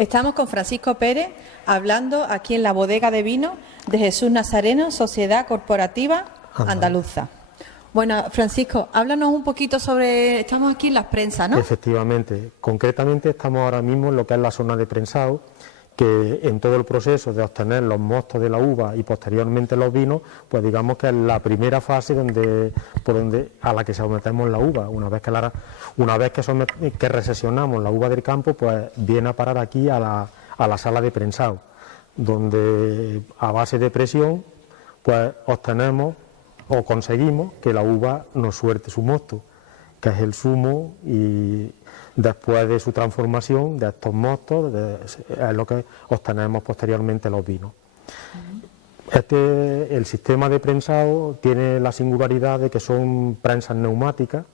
Estamos con Francisco Pérez hablando aquí en la bodega de vino de Jesús Nazareno, Sociedad Corporativa Andaluza. Bueno, Francisco, háblanos un poquito sobre... Estamos aquí en las prensas, ¿no? Efectivamente. Concretamente estamos ahora mismo en lo que es la zona de prensado, que en todo el proceso de obtener los mostos de la uva y posteriormente los vinos, pues digamos que es la primera fase a la que sometemos la uva. Una vez que recesionamos la uva del campo, pues viene a parar aquí a la sala de prensado, donde a base de presión pues obtenemos o conseguimos que la uva nos suelte su mosto, que es el zumo, y después de su transformación de estos mostos es lo que obtenemos posteriormente los vinos. El sistema de prensado tiene la singularidad de que son prensas neumáticas.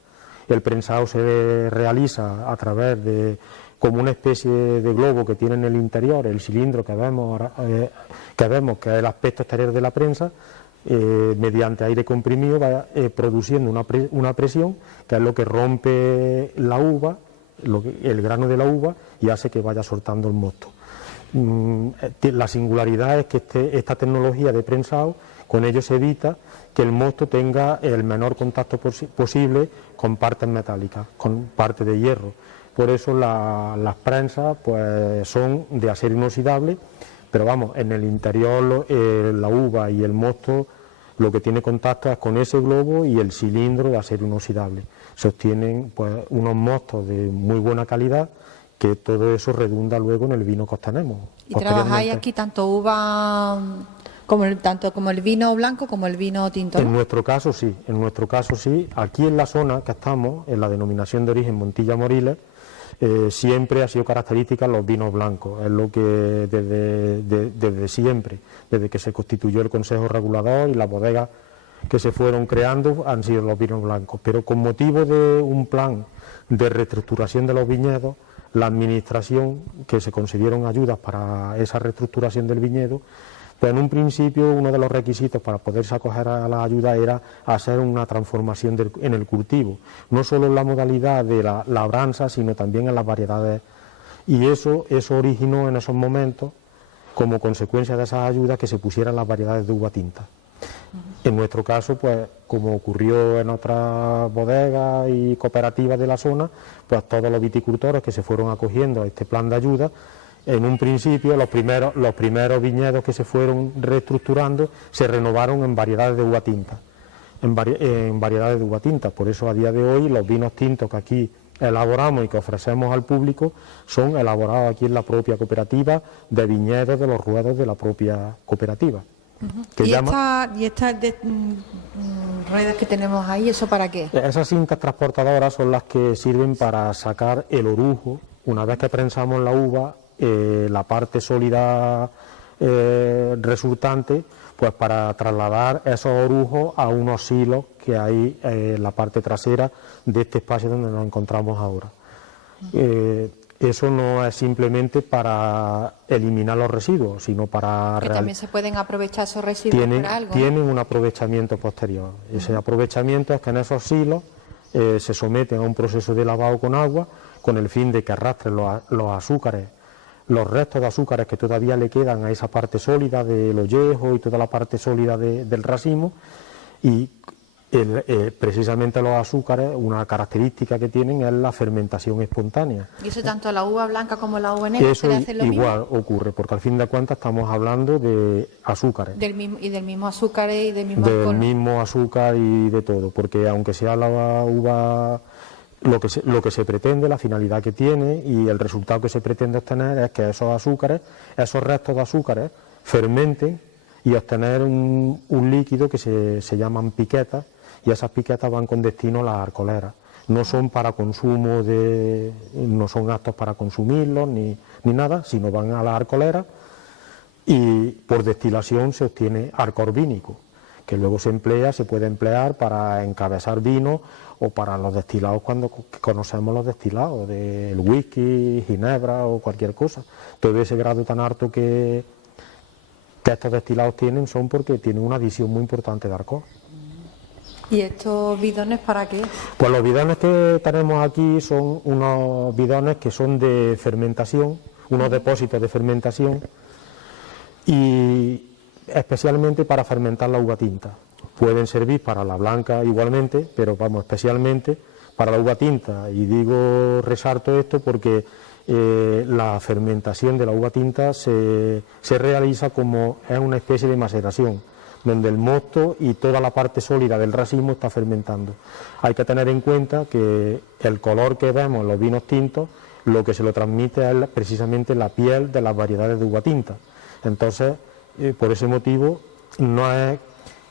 El prensado se realiza a través de como una especie de globo que tiene en el interior, el cilindro que vemos que es el aspecto exterior de la prensa. Mediante aire comprimido va produciendo una presión que es lo que rompe la uva, el grano de la uva, y hace que vaya soltando el mosto. La singularidad es que esta tecnología de prensado, con ello se evita que el mosto tenga el menor contacto posible con partes metálicas, con partes de hierro. Por eso las prensas pues son de acero inoxidable, pero vamos, en el interior la uva y el mosto lo que tiene contacto es con ese globo y el cilindro de acero inoxidable. Se obtienen pues unos mostos de muy buena calidad, que todo eso redunda luego en el vino que obtenemos. ¿Y trabajáis aquí tanto uva como el vino blanco como el vino tinto, ¿no? En nuestro caso sí. Aquí en la zona que estamos, en la denominación de origen Montilla Moriles, siempre ha sido característica los vinos blancos. Es lo que desde siempre, desde que se constituyó el Consejo Regulador y las bodegas que se fueron creando, han sido los vinos blancos. Pero con motivo de un plan de reestructuración de los viñedos, la administración, que se concedieron ayudas para esa reestructuración del viñedo, pues en un principio uno de los requisitos para poderse acoger a la ayuda era hacer una transformación en el cultivo, no solo en la modalidad de la labranza, sino también en las variedades, y eso originó en esos momentos, como consecuencia de esas ayudas, que se pusieran las variedades de uva tinta. En nuestro caso, pues como ocurrió en otras bodegas y cooperativas de la zona, pues todos los viticultores que se fueron acogiendo a este plan de ayuda, en un principio los primeros viñedos que se fueron reestructurando se renovaron en variedades de uva tinta, en variedades de uva tinta. Por eso a día de hoy los vinos tintos que aquí elaboramos y que ofrecemos al público son elaborados aquí en la propia cooperativa, de viñedos de los ruedos de la propia cooperativa. ¿Y estas ruedas que tenemos ahí, eso para qué? Esas cintas transportadoras son las que sirven para sacar el orujo. Una vez que prensamos la uva, la parte sólida resultante, pues para trasladar esos orujos a unos silos que hay en la parte trasera de este espacio donde nos encontramos ahora. Eso no es simplemente para eliminar los residuos, sino para... Que también se pueden aprovechar esos residuos para algo, ¿no? Tienen un aprovechamiento posterior. Ese aprovechamiento es que en esos silos se someten a un proceso de lavado con agua, con el fin de que arrastren los azúcares, los restos de azúcares que todavía le quedan a esa parte sólida del ollejo y toda la parte sólida del racimo, y precisamente los azúcares, una característica que tienen es la fermentación espontánea. ¿Y eso tanto la uva blanca como la uva negra eso se le hace lo mismo? Igual ocurre, porque al fin de cuentas estamos hablando de azúcares. Del mismo azúcar y del mismo alcohol. Del mismo azúcar y de todo, porque aunque sea la uva... Lo que se pretende, la finalidad que tiene y el resultado que se pretende obtener es que esos azúcares, esos restos de azúcares, fermenten y obtener un líquido que se llaman piquetas, y esas piquetas van con destino a las arcoleras. No son para consumo no son aptos para consumirlos ni nada, sino van a las arcoleras, y por destilación se obtiene alcohol vínico, que luego se puede emplear para encabezar vino o para los destilados, cuando conocemos los destilados del whisky, ginebra o cualquier cosa. Todo ese grado tan alto que estos destilados tienen son porque tienen una adición muy importante de alcohol. ¿Y estos bidones para qué? Pues los bidones que tenemos aquí son unos bidones que son de fermentación, unos depósitos de fermentación, y especialmente para fermentar la uva tinta. Pueden servir para la blanca igualmente, pero vamos, especialmente para la uva tinta. Y resalto esto porque la fermentación de la uva tinta se realiza como es una especie de maceración, donde el mosto y toda la parte sólida del racimo está fermentando. Hay que tener en cuenta que el color que vemos en los vinos tintos, lo que se lo transmite es precisamente la piel de las variedades de uva tinta. Entonces, por ese motivo, no es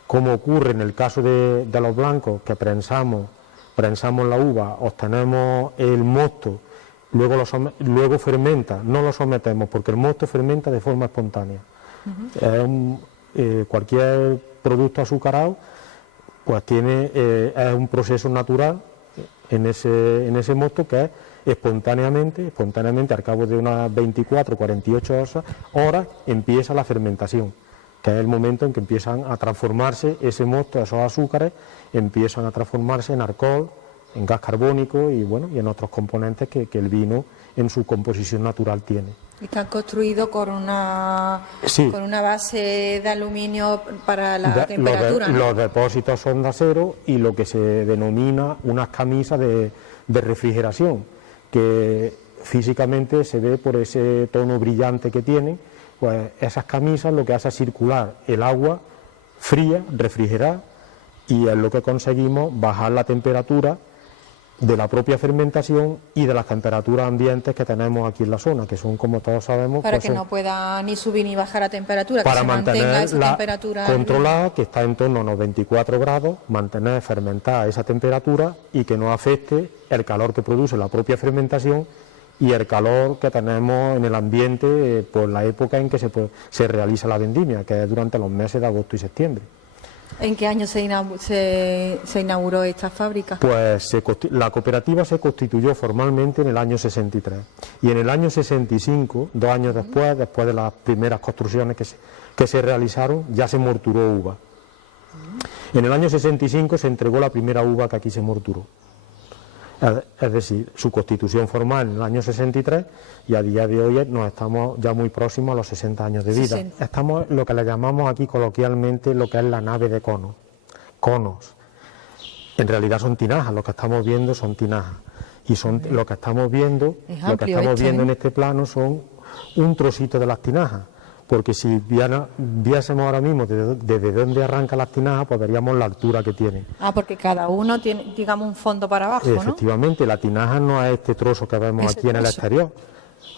como ocurre en el caso de los blancos, que prensamos la uva, obtenemos el mosto, luego fermenta, no lo sometemos, porque el mosto fermenta de forma espontánea. Cualquier producto azucarado pues es un proceso natural en ese mosto, que es espontáneamente al cabo de unas 24 48 horas empieza la fermentación, que es el momento en que empiezan a transformarse ese mosto, esos azúcares empiezan a transformarse en alcohol, en gas carbónico y en otros componentes que el vino en su composición natural tiene. Están construidos con una base de aluminio para la temperatura, ¿no? Los depósitos son de acero y lo que se denomina unas camisas de refrigeración, que físicamente se ve por ese tono brillante que tienen. Pues esas camisas lo que hace es circular el agua fría, refrigerar, y es lo que conseguimos bajar la temperatura de la propia fermentación y de las temperaturas ambientes que tenemos aquí en la zona, que son, como todos sabemos, para que no pueda ni subir ni bajar la temperatura, para que se mantenga esa temperatura controlada, que está en torno a unos 24 grados, mantener fermentada esa temperatura y que no afecte el calor que produce la propia fermentación y el calor que tenemos en el ambiente por la época en que se realiza la vendimia, que es durante los meses de agosto y septiembre. ¿En qué año se inauguró esta fábrica? Pues la cooperativa se constituyó formalmente en el año 63 y en el año 65, 2 años después de las primeras construcciones que se realizaron, ya se morturó uva. En el año 65 se entregó la primera uva que aquí se morturó. Es decir, su constitución formal en el año 63 y a día de hoy nos estamos ya muy próximos a los 60 años de vida. 60. Estamos lo que le llamamos aquí coloquialmente lo que es la nave de conos. En realidad son tinajas, lo que estamos viendo son tinajas. Y lo que estamos viendo, en este plano son un trocito de las tinajas. Porque si viésemos ahora mismo desde dónde arranca las tinajas, pues veríamos la altura que tienen. Porque cada uno tiene, digamos, un fondo para abajo, ¿no? Efectivamente, la tinaja no es este trozo que vemos aquí en el exterior,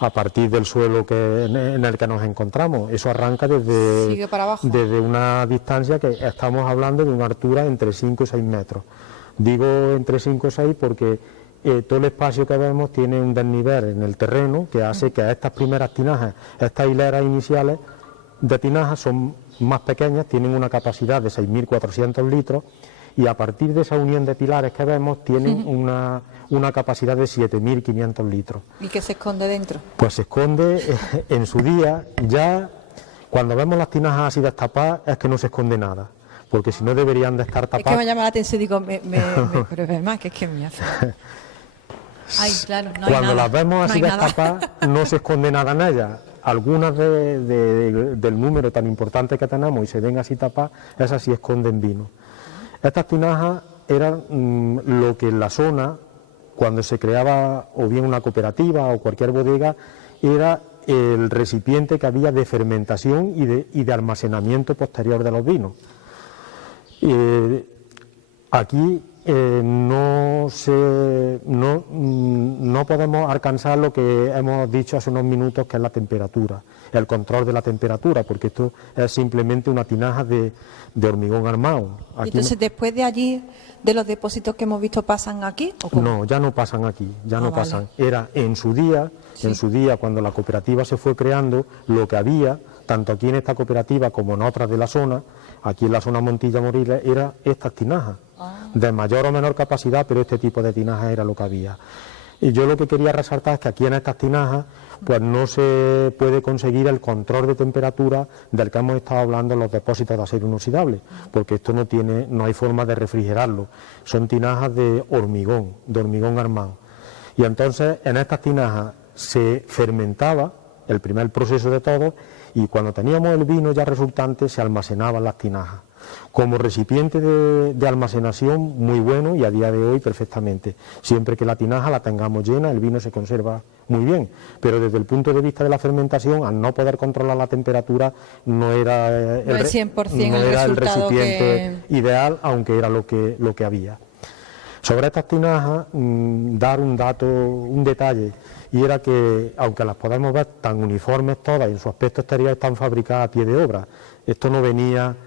a partir del suelo en el que nos encontramos. Eso arranca desde una distancia que estamos hablando de una altura entre 5 y 6 metros. Digo entre 5 y 6 porque todo el espacio que vemos tiene un desnivel en el terreno que hace que estas primeras tinajas, estas hileras iniciales de tinajas son más pequeñas, tienen una capacidad de 6.400 litros y a partir de esa unión de pilares que vemos tienen una capacidad de 7.500 litros. ¿Y qué se esconde dentro? Pues se esconde en su día, ya cuando vemos las tinajas así destapadas es que no se esconde nada, porque si no deberían de estar tapadas. Es que me llama la atención y digo, pero es más que es que me hace... Ay, claro, no hay Cuando nada, las vemos así destapadas, no se esconde nada en ellas. Algunas del número tan importante que tenemos y se ven así tapadas, esas sí esconden vino. Estas tinajas eran lo que en la zona, cuando se creaba o bien una cooperativa o cualquier bodega, era el recipiente que había de fermentación y de almacenamiento posterior de los vinos. Aquí no podemos alcanzar lo que hemos dicho hace unos minutos, que es la temperatura, el control de la temperatura, porque esto es simplemente una tinaja de hormigón armado. Aquí entonces, después de allí, de los depósitos que hemos visto, ¿pasan aquí? ¿O no, ya no pasan aquí, no pasan. Era en su día, cuando la cooperativa se fue creando, lo que había, tanto aquí en esta cooperativa como en otras de la zona, aquí en la zona Montilla Moriles, era estas tinajas, de mayor o menor capacidad, pero este tipo de tinajas era lo que había. Y yo lo que quería resaltar es que aquí en estas tinajas pues no se puede conseguir el control de temperatura del que hemos estado hablando en los depósitos de acero inoxidable, porque esto no hay forma de refrigerarlo. Son tinajas de hormigón armado. Y entonces en estas tinajas se fermentaba el primer proceso de todo, y cuando teníamos el vino ya resultante se almacenaban las tinajas. Como recipiente de almacenación muy bueno y a día de hoy perfectamente. Siempre que la tinaja la tengamos llena, el vino se conserva muy bien, pero desde el punto de vista de la fermentación, al no poder controlar la temperatura, no era el 100% no era el resultado recipiente ideal, aunque era lo que había. Sobre estas tinajas, dar un detalle, y era que, aunque las podemos ver tan uniformes todas, en su aspecto exterior están fabricadas a pie de obra. Esto no venía...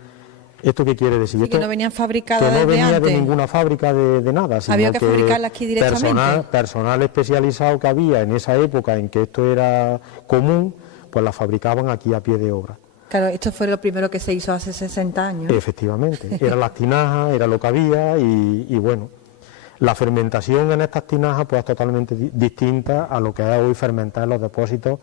¿Esto qué quiere decir? Sí, Esto, que no venían fabricadas que no desde venía antes. de ninguna fábrica de nada, sino Había que fabricarlas aquí directamente. Personal especializado que había en esa época en que esto era común, pues las fabricaban aquí a pie de obra. Claro, esto fue lo primero que se hizo hace 60 años. Efectivamente, eran las tinajas, era lo que había y bueno, la fermentación en estas tinajas pues es totalmente distinta a lo que es hoy fermentar en los depósitos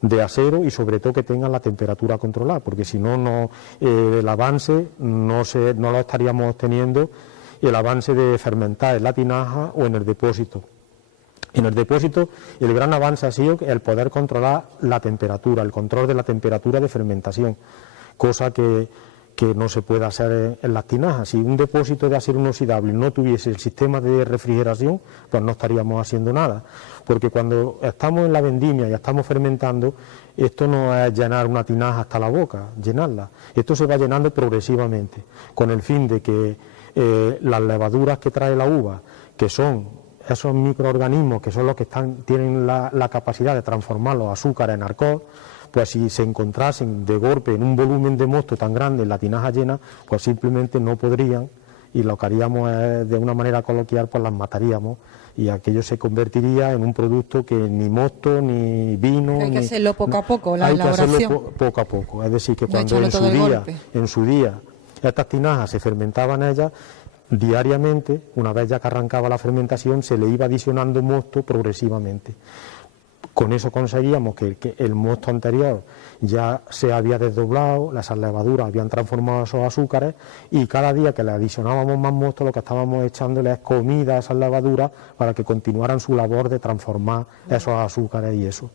de acero y sobre todo que tengan la temperatura controlada, porque si no, el avance no lo estaríamos obteniendo, el avance de fermentar en la tinaja o en el depósito. En el depósito el gran avance ha sido el poder controlar la temperatura, el control de la temperatura de fermentación, cosa que no se puede hacer en las tinajas. Si un depósito de acero inoxidable no tuviese el sistema de refrigeración, pues no estaríamos haciendo nada, porque cuando estamos en la vendimia y estamos fermentando, esto no es llenar una tinaja hasta la boca, llenarla, esto se va llenando progresivamente, con el fin de que las levaduras que trae la uva, que son esos microorganismos que son los que tienen la capacidad de transformar los azúcares en alcohol, pues si se encontrasen de golpe en un volumen de mosto tan grande en la tinaja llena, pues simplemente no podrían, y lo que haríamos es, de una manera coloquial, pues las mataríamos, y aquello se convertiría en un producto que ni mosto, ni vino... Hay que hacerlo poco a poco, la elaboración. Hay que hacerlo poco a poco, es decir, que cuando en su día estas tinajas se fermentaban ellas, diariamente, una vez ya que arrancaba la fermentación, se le iba adicionando mosto progresivamente. Con eso conseguíamos que el mosto anterior ya se había desdoblado, las levaduras habían transformado esos azúcares y cada día que le adicionábamos más mosto lo que estábamos echándole es comida a esas levaduras para que continuaran su labor de transformar esos azúcares y eso.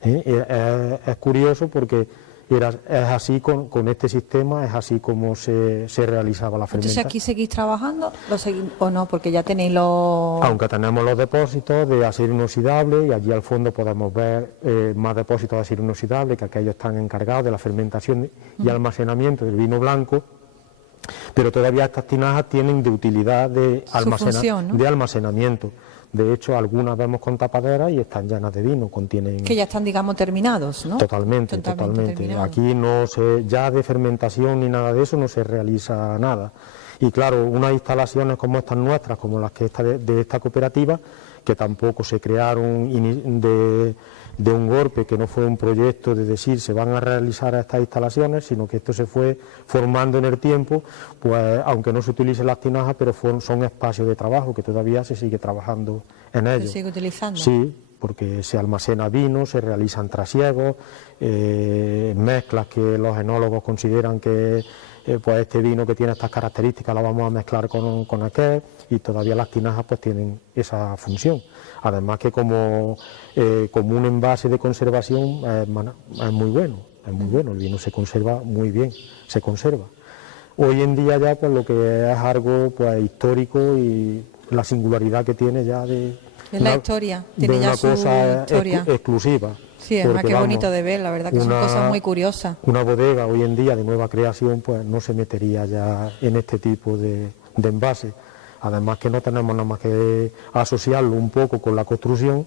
Es curioso porque es así con este sistema, es así como se realizaba la fermentación. Entonces, ¿aquí seguís trabajando o no? Porque ya tenéis los... Aunque tenemos los depósitos de acero inoxidable y allí al fondo podemos ver más depósitos de acero inoxidable, que aquellos están encargados de la fermentación y almacenamiento del vino blanco, pero todavía estas tinajas tienen de utilidad de almacenamiento. De hecho, algunas vemos con tapaderas y están llenas de vino, contienen... Que ya están, digamos, terminados, ¿no? Totalmente. Aquí ya de fermentación ni nada de eso no se realiza nada. Y claro, unas instalaciones como estas nuestras, como las que de esta cooperativa, que tampoco se crearon de un golpe, que no fue un proyecto de decir se van a realizar estas instalaciones, sino que esto se fue formando en el tiempo, pues aunque no se utilicen las tinajas, pero son espacios de trabajo que todavía se sigue trabajando en ellos. ¿Se sigue utilizando? Sí, porque se almacena vino, se realizan trasiegos, mezclas que los enólogos consideran que pues este vino que tiene estas características lo vamos a mezclar con aquel, y todavía las tinajas pues tienen esa función. Además que como un envase de conservación es muy bueno, el vino se conserva muy bien, se conserva. Hoy en día ya pues lo que es algo pues histórico y la singularidad que tiene ya de la historia, tiene ya su historia exclusiva. Sí, es más que bonito de ver, la verdad que son cosas muy curiosas. Una bodega hoy en día de nueva creación pues no se metería ya en este tipo de envase. Además que no tenemos nada más que asociarlo un poco con la construcción,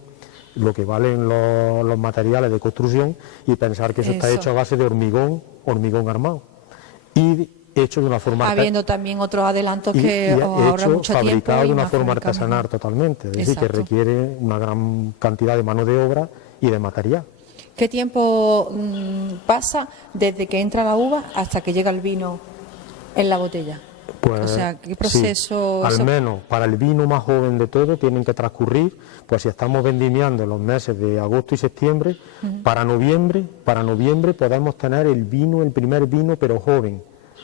lo que valen los materiales de construcción, y pensar que eso está hecho a base de hormigón armado y hecho de una forma... Habiendo también otros adelantos que ahorra mucho tiempo. Fabricado de una forma artesanal totalmente, es decir, que requiere una gran cantidad de mano de obra y de material. ¿Qué tiempo pasa desde que entra la uva hasta que llega el vino en la botella? Pues, o sea, ¿qué proceso...? Sí, al menos para el vino más joven de todo tienen que transcurrir, pues si estamos vendimiando en los meses de agosto y septiembre, para noviembre podemos tener el primer vino pero joven.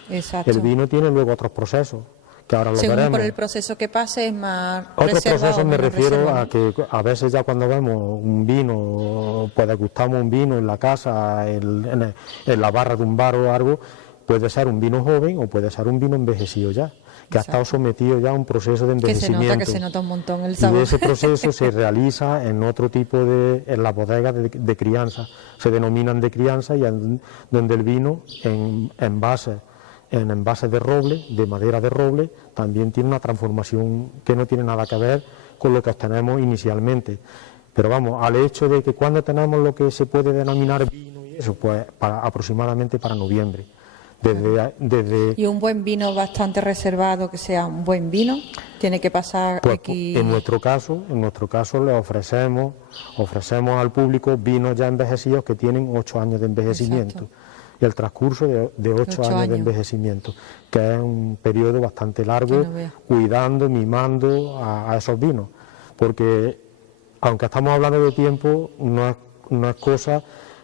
Exacto. El vino tiene luego otros procesos que ahora lo Según veremos. por el proceso que pase es más Otros reserva procesos o me menos refiero reserva, a ¿no? que a veces ya cuando vemos un vino, pues degustamos un vino en la casa, en la barra de un bar o algo, puede ser un vino joven o puede ser un vino envejecido ya, que ha estado sometido ya a un proceso de Que envejecimiento. se nota un montón el Y sabor. ese proceso se realiza en otro tipo en las bodegas de crianza, se denominan de crianza, y donde el vino en envases de roble, de madera de roble, también tiene una transformación que no tiene nada que ver con lo que obtenemos inicialmente. Pero vamos, al hecho de que cuando tenemos lo que se puede denominar vino y eso, pues aproximadamente para noviembre. Y un buen vino bastante reservado, que sea un buen vino, tiene que pasar Pues, X... en nuestro caso le ofrecemos al público vinos ya envejecidos que tienen 8 años de envejecimiento. Exacto. Y el transcurso de 8 años de envejecimiento, que es un periodo bastante largo, Que no vea. cuidando, mimando a esos vinos. Porque, aunque estamos hablando de tiempo, no es cosa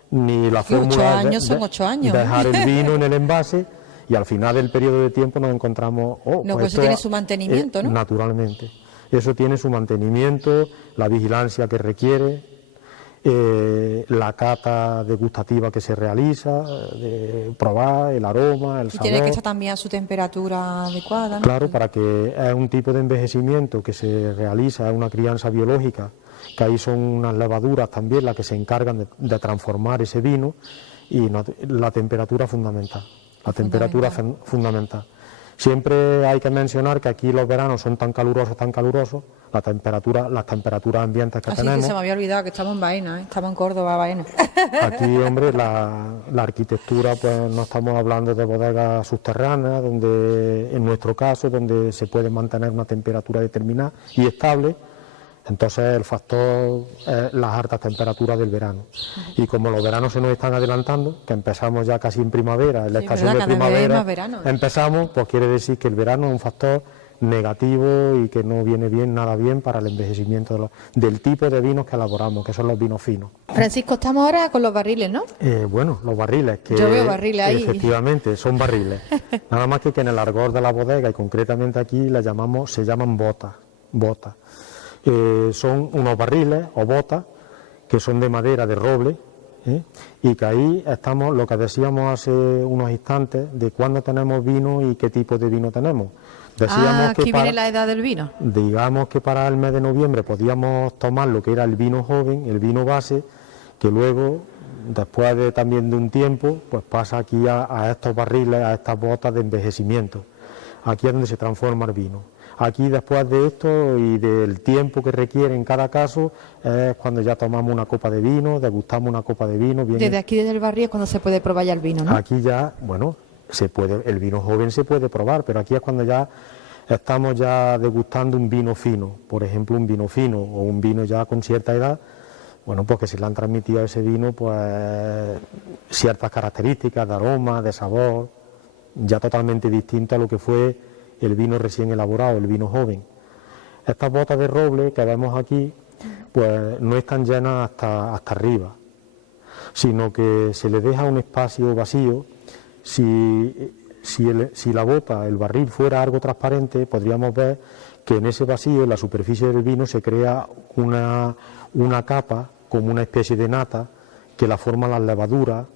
ni la Que 8 fórmula años son 8 años, ¿eh? dejar el vino en el envase y al final del periodo de tiempo nos encontramos... No, pues eso tiene su mantenimiento, ¿no? Naturalmente. Eso tiene su mantenimiento, la vigilancia que requiere, la cata degustativa que se realiza, de probar el aroma, el Y sabor. tiene que estar también a su temperatura adecuada, ¿no? Claro, para que es un tipo de envejecimiento que se realiza, es una crianza biológica, que ahí son unas levaduras también las que se encargan de transformar ese vino, y la temperatura fundamental. La temperatura fundamental. Siempre hay que mencionar que aquí los veranos son tan calurosos, las temperaturas ambientes que Así tenemos. que se me había olvidado que estamos en Baena, ¿eh? Estamos en Córdoba, Baena. Aquí, hombre, la arquitectura, pues no estamos hablando de bodegas subterráneas, donde, en nuestro caso, donde se puede mantener una temperatura determinada y estable. Entonces el factor es las altas temperaturas del verano. Y como los veranos se nos están adelantando, que empezamos ya casi en primavera, en la estación de primavera, empezamos, pues quiere decir que el verano es un factor negativo y que no viene nada bien para el envejecimiento del tipo de vinos que elaboramos, que son los vinos finos. Francisco, estamos ahora con los barriles, ¿no? Bueno, los barriles, que yo veo barriles ahí. Efectivamente, son barriles. Nada más que en el argot de la bodega, y concretamente aquí se llaman botas. Son unos barriles o botas que son de madera, de roble, y que ahí estamos, lo que decíamos hace unos instantes, de cuándo tenemos vino y qué tipo de vino tenemos. Decíamos aquí viene la edad del vino. Digamos que para el mes de noviembre podíamos tomar lo que era el vino joven, el vino base, que luego, después también de un tiempo, pues pasa aquí a estos barriles, a estas botas de envejecimiento. Aquí es donde se transforma el vino. Aquí, después de esto y del tiempo que requiere en cada caso, es cuando ya tomamos una copa de vino, degustamos una copa de vino. Desde aquí, desde el barrio, es cuando se puede probar ya el vino, ¿no? Aquí ya, bueno, el vino joven se puede probar, pero aquí es cuando ya estamos ya degustando un vino fino, por ejemplo, un vino fino o un vino ya con cierta edad, bueno, pues que se le han transmitido a ese vino pues ciertas características de aroma, de sabor, ya totalmente distinto a lo que fue el vino recién elaborado, el vino joven. Estas botas de roble que vemos aquí, pues no están llenas hasta arriba, sino que se le deja un espacio vacío. Si la bota, el barril, fuera algo transparente, podríamos ver que en ese vacío, en la superficie del vino, se crea una capa, como una especie de nata, que la forman las levaduras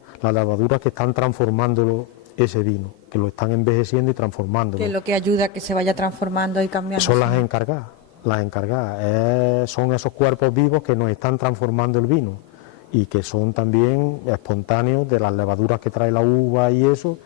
que están transformándolo ese vino, que lo están envejeciendo y transformándolo. Que es lo que ayuda a que se vaya transformando y cambiando. Son las encargadas. Son esos cuerpos vivos que nos están transformando el vino y que son también espontáneos de las levaduras que trae la uva y eso,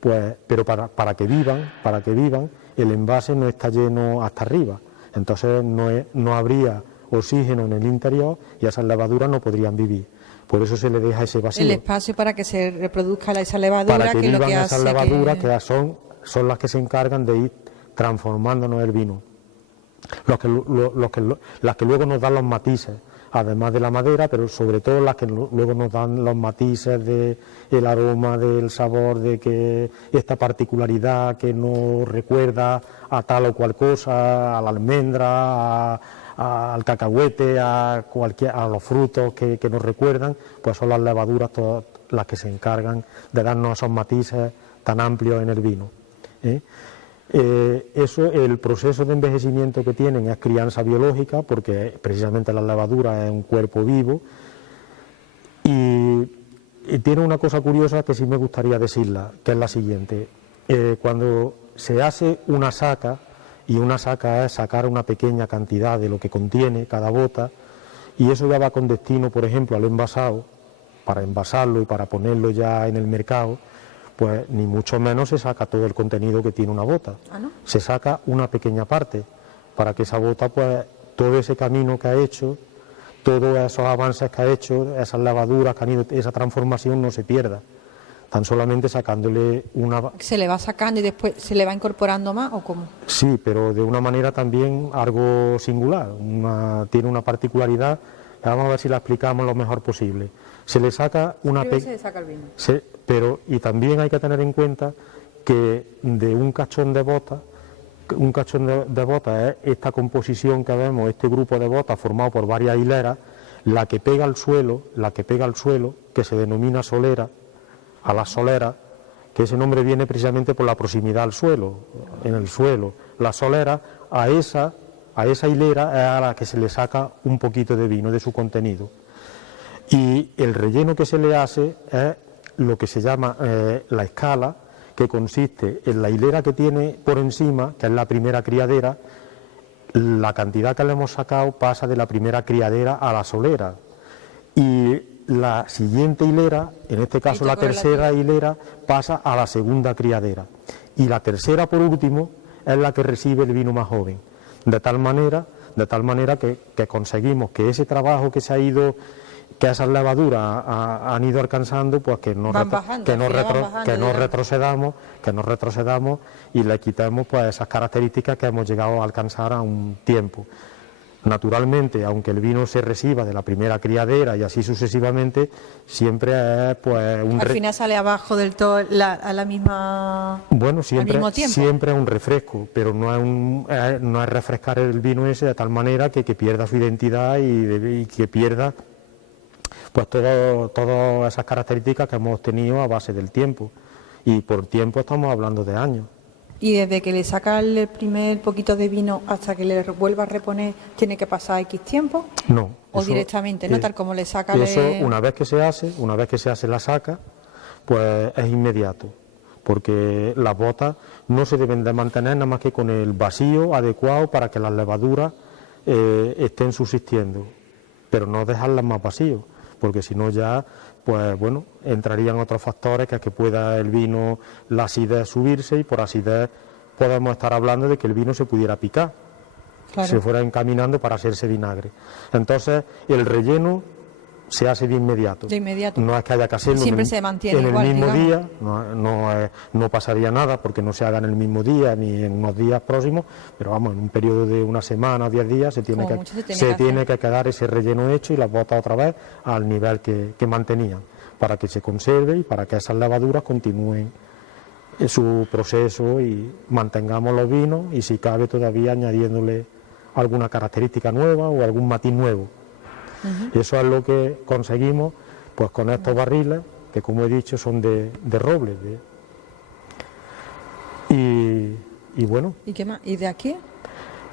pues, pero para que vivan, el envase no está lleno hasta arriba. Entonces no habría oxígeno en el interior y esas levaduras no podrían vivir. Por eso se le deja ese vacío. El espacio para que se reproduzca esa levadura, para que es lo vivan que esas hace levaduras que son las que se encargan de ir transformándonos el vino. Las que luego nos dan los matices, además de la madera, pero sobre todo las que luego nos dan los matices del aroma, del sabor, de que esta particularidad que nos recuerda a tal o cual cosa, a la almendra, al cacahuete, a los frutos que nos recuerdan, pues son las levaduras todas las que se encargan de darnos esos matices tan amplios en el vino. Eso, el proceso de envejecimiento que tienen es crianza biológica, porque precisamente la levadura es un cuerpo vivo, y tiene una cosa curiosa que sí me gustaría decirla, que es la siguiente. Cuando se hace una saca, y una saca es sacar una pequeña cantidad de lo que contiene cada bota, y eso ya va con destino, por ejemplo, al envasado, para envasarlo y para ponerlo ya en el mercado, pues ni mucho menos se saca todo el contenido que tiene una bota. ¿Ah, no? Se saca una pequeña parte, para que esa bota, pues todo ese camino que ha hecho, todos esos avances que ha hecho, esas levaduras que han ido, esa transformación no se pierda, tan solamente sacándole una... ¿Se le va sacando y después se le va incorporando más o cómo? Sí, pero de una manera también algo singular, tiene una particularidad, vamos a ver si la explicamos lo mejor posible. Se le saca una... Se le saca el vino. Pero, y también hay que tener en cuenta que de un cachón de botas, de botas es esta composición que vemos, este grupo de botas formado por varias hileras, la que pega al suelo, que se denomina solera, a la solera, que ese nombre viene precisamente por la proximidad al suelo, en el suelo. La solera, a esa hilera es a la que se le saca un poquito de vino de su contenido. Y el relleno que se le hace es lo que se llama la escala, que consiste en la hilera que tiene por encima, que es la primera criadera. La cantidad que le hemos sacado pasa de la primera criadera a la solera, y la siguiente hilera, en este caso la tercera hilera, pasa a la segunda criadera, y la tercera, por último, es la que recibe el vino más joven, de tal manera que conseguimos que ese trabajo que se ha ido, que esas levaduras han ido alcanzando, pues que no retrocedamos y le quitemos pues esas características que hemos llegado a alcanzar a un tiempo. Naturalmente, aunque el vino se reciba de la primera criadera y así sucesivamente, siempre es pues al final sale abajo del todo a la misma... Bueno, al mismo tiempo. siempre es un refresco, pero no es refrescar el vino ese de tal manera que pierda su identidad y que pierda pues todas esas características que hemos tenido a base del tiempo, y por tiempo estamos hablando de años. Y desde que le saca el primer poquito de vino hasta que le vuelva a reponer, ¿tiene que pasar X tiempo? No. O directamente, ¿no? Tal como le saca... Eso, una vez que se hace la saca, pues es inmediato, porque las botas no se deben de mantener nada más que con el vacío adecuado para que las levaduras estén subsistiendo, pero no dejarlas más vacíos, porque si no ya, pues bueno, entrarían otros factores que pueda el vino, la acidez subirse, y por acidez podemos estar hablando de que el vino se pudiera picar, claro, se fuera encaminando para hacerse vinagre. Entonces el relleno se hace de inmediato. No es que haya que hacerlo siempre se mantiene en igual, el mismo digamos. día, no pasaría nada porque no se haga en el mismo día ni en unos días próximos, pero vamos, en un periodo de una semana o 10 días se tiene que quedar ese relleno hecho y las botas otra vez al nivel que mantenían, para que se conserve y para que esas levaduras continúen en su proceso y mantengamos los vinos, y si cabe todavía añadiéndole alguna característica nueva o algún matiz nuevo. Eso es lo que conseguimos pues con estos barriles, que como he dicho son de roble. Y bueno. ¿Y qué más? ¿Y de aquí?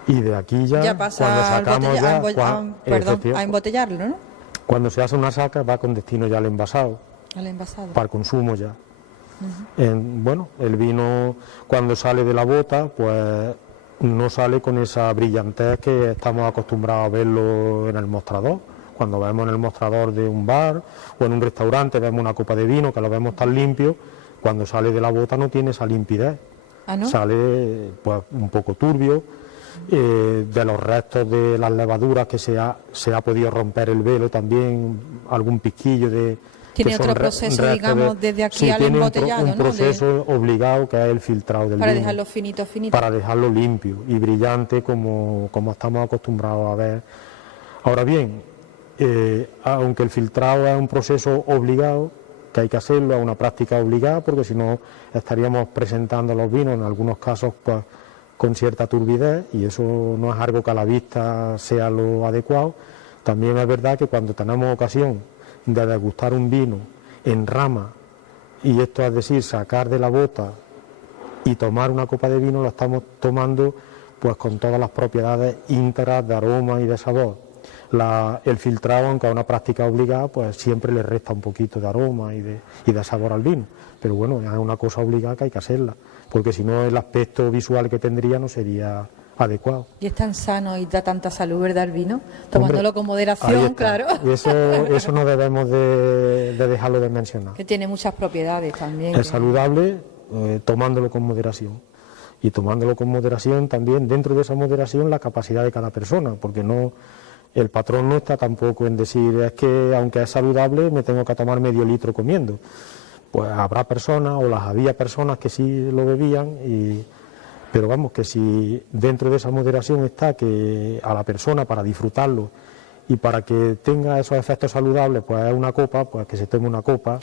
Y de aquí ya pasa cuando sacamos a embotellarlo, ¿no? Cuando se hace una saca va con destino ya al envasado. Al envasado. Para el consumo ya. Bueno, el vino cuando sale de la bota, pues no sale con esa brillantez que estamos acostumbrados a verlo en el mostrador. Cuando vemos en el mostrador de un bar o en un restaurante, vemos una copa de vino que lo vemos tan limpio, cuando sale de la bota no tiene esa limpidez. ¿Ah, no? Sale pues un poco turbio, de los restos de las levaduras que se ha podido romper el velo también, algún piquillo de... Tiene otro proceso, digamos, desde aquí al embotellado, un proceso obligado, que es el filtrado del vino. Para dejarlo finito. Para dejarlo limpio y brillante como estamos acostumbrados a ver. Ahora bien, aunque el filtrado es un proceso obligado, que hay que hacerlo, es una práctica obligada, porque si no estaríamos presentando los vinos en algunos casos pues, con cierta turbidez, y eso no es algo que a la vista sea lo adecuado. También es verdad que cuando tenemos ocasión de degustar un vino en rama, y esto es decir, sacar de la bota y tomar una copa de vino lo estamos tomando pues con todas las propiedades íntegras de aroma y de sabor. El filtrado, aunque es una práctica obligada, pues siempre le resta un poquito de aroma y de sabor al vino, pero bueno, es una cosa obligada que hay que hacerla, porque si no el aspecto visual que tendría no sería adecuado. Y es tan sano y da tanta salud, ¿verdad, el vino? Tomándolo Hombre, con moderación, claro. Y eso no debemos de dejarlo de mencionar. Que tiene muchas propiedades también. Es saludable tomándolo con moderación. Y tomándolo con moderación también, dentro de esa moderación, la capacidad de cada persona, porque no... El patrón no está tampoco en decir, es que aunque es saludable me tengo que tomar medio litro comiendo. Pues habrá personas, o las había personas que sí lo bebían, pero vamos, que si dentro de esa moderación está que a la persona para disfrutarlo y para que tenga esos efectos saludables, pues es una copa, pues que se tome una copa,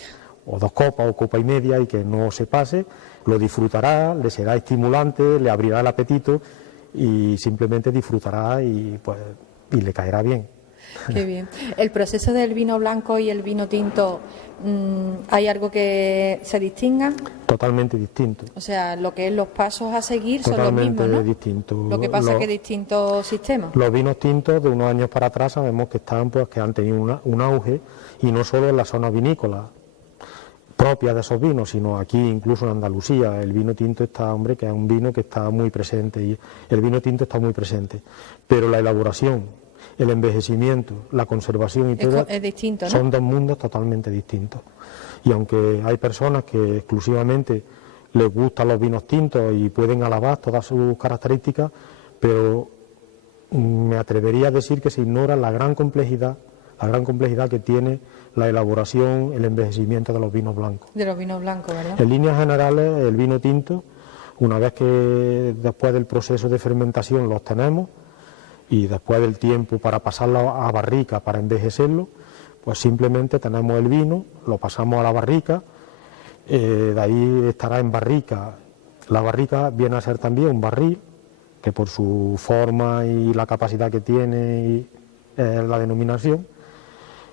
o 2 copas, o copa y media, y que no se pase, lo disfrutará, le será estimulante, le abrirá el apetito y simplemente disfrutará y le caerá bien. Qué bien. El proceso del vino blanco y el vino tinto, ¿hay algo que se distinga? Totalmente distinto. O sea, lo que es los pasos a seguir son los mismos, ¿no? Totalmente distinto. Lo que pasa es que distintos sistemas. Los vinos tintos de unos años para atrás sabemos que que han tenido un auge, y no solo en la zona vinícola propia de esos vinos, sino aquí incluso en Andalucía. El vino tinto está, hombre, que es un vino que está muy presente, y el vino tinto está muy presente, pero la elaboración, el envejecimiento, la conservación y todo es distinto, ¿no? Son 2 mundos totalmente distintos. Y aunque hay personas que exclusivamente les gustan los vinos tintos y pueden alabar todas sus características, pero me atrevería a decir que se ignora la gran complejidad que tiene la elaboración, el envejecimiento de los vinos blancos. De los vinos blancos, ¿verdad? En líneas generales, el vino tinto, una vez que después del proceso de fermentación lo obtenemos y después del tiempo para pasarlo a barrica para envejecerlo, pues simplemente tenemos el vino, lo pasamos a la barrica, de ahí estará en barrica. La barrica viene a ser también un barril, que por su forma y la capacidad que tiene la denominación,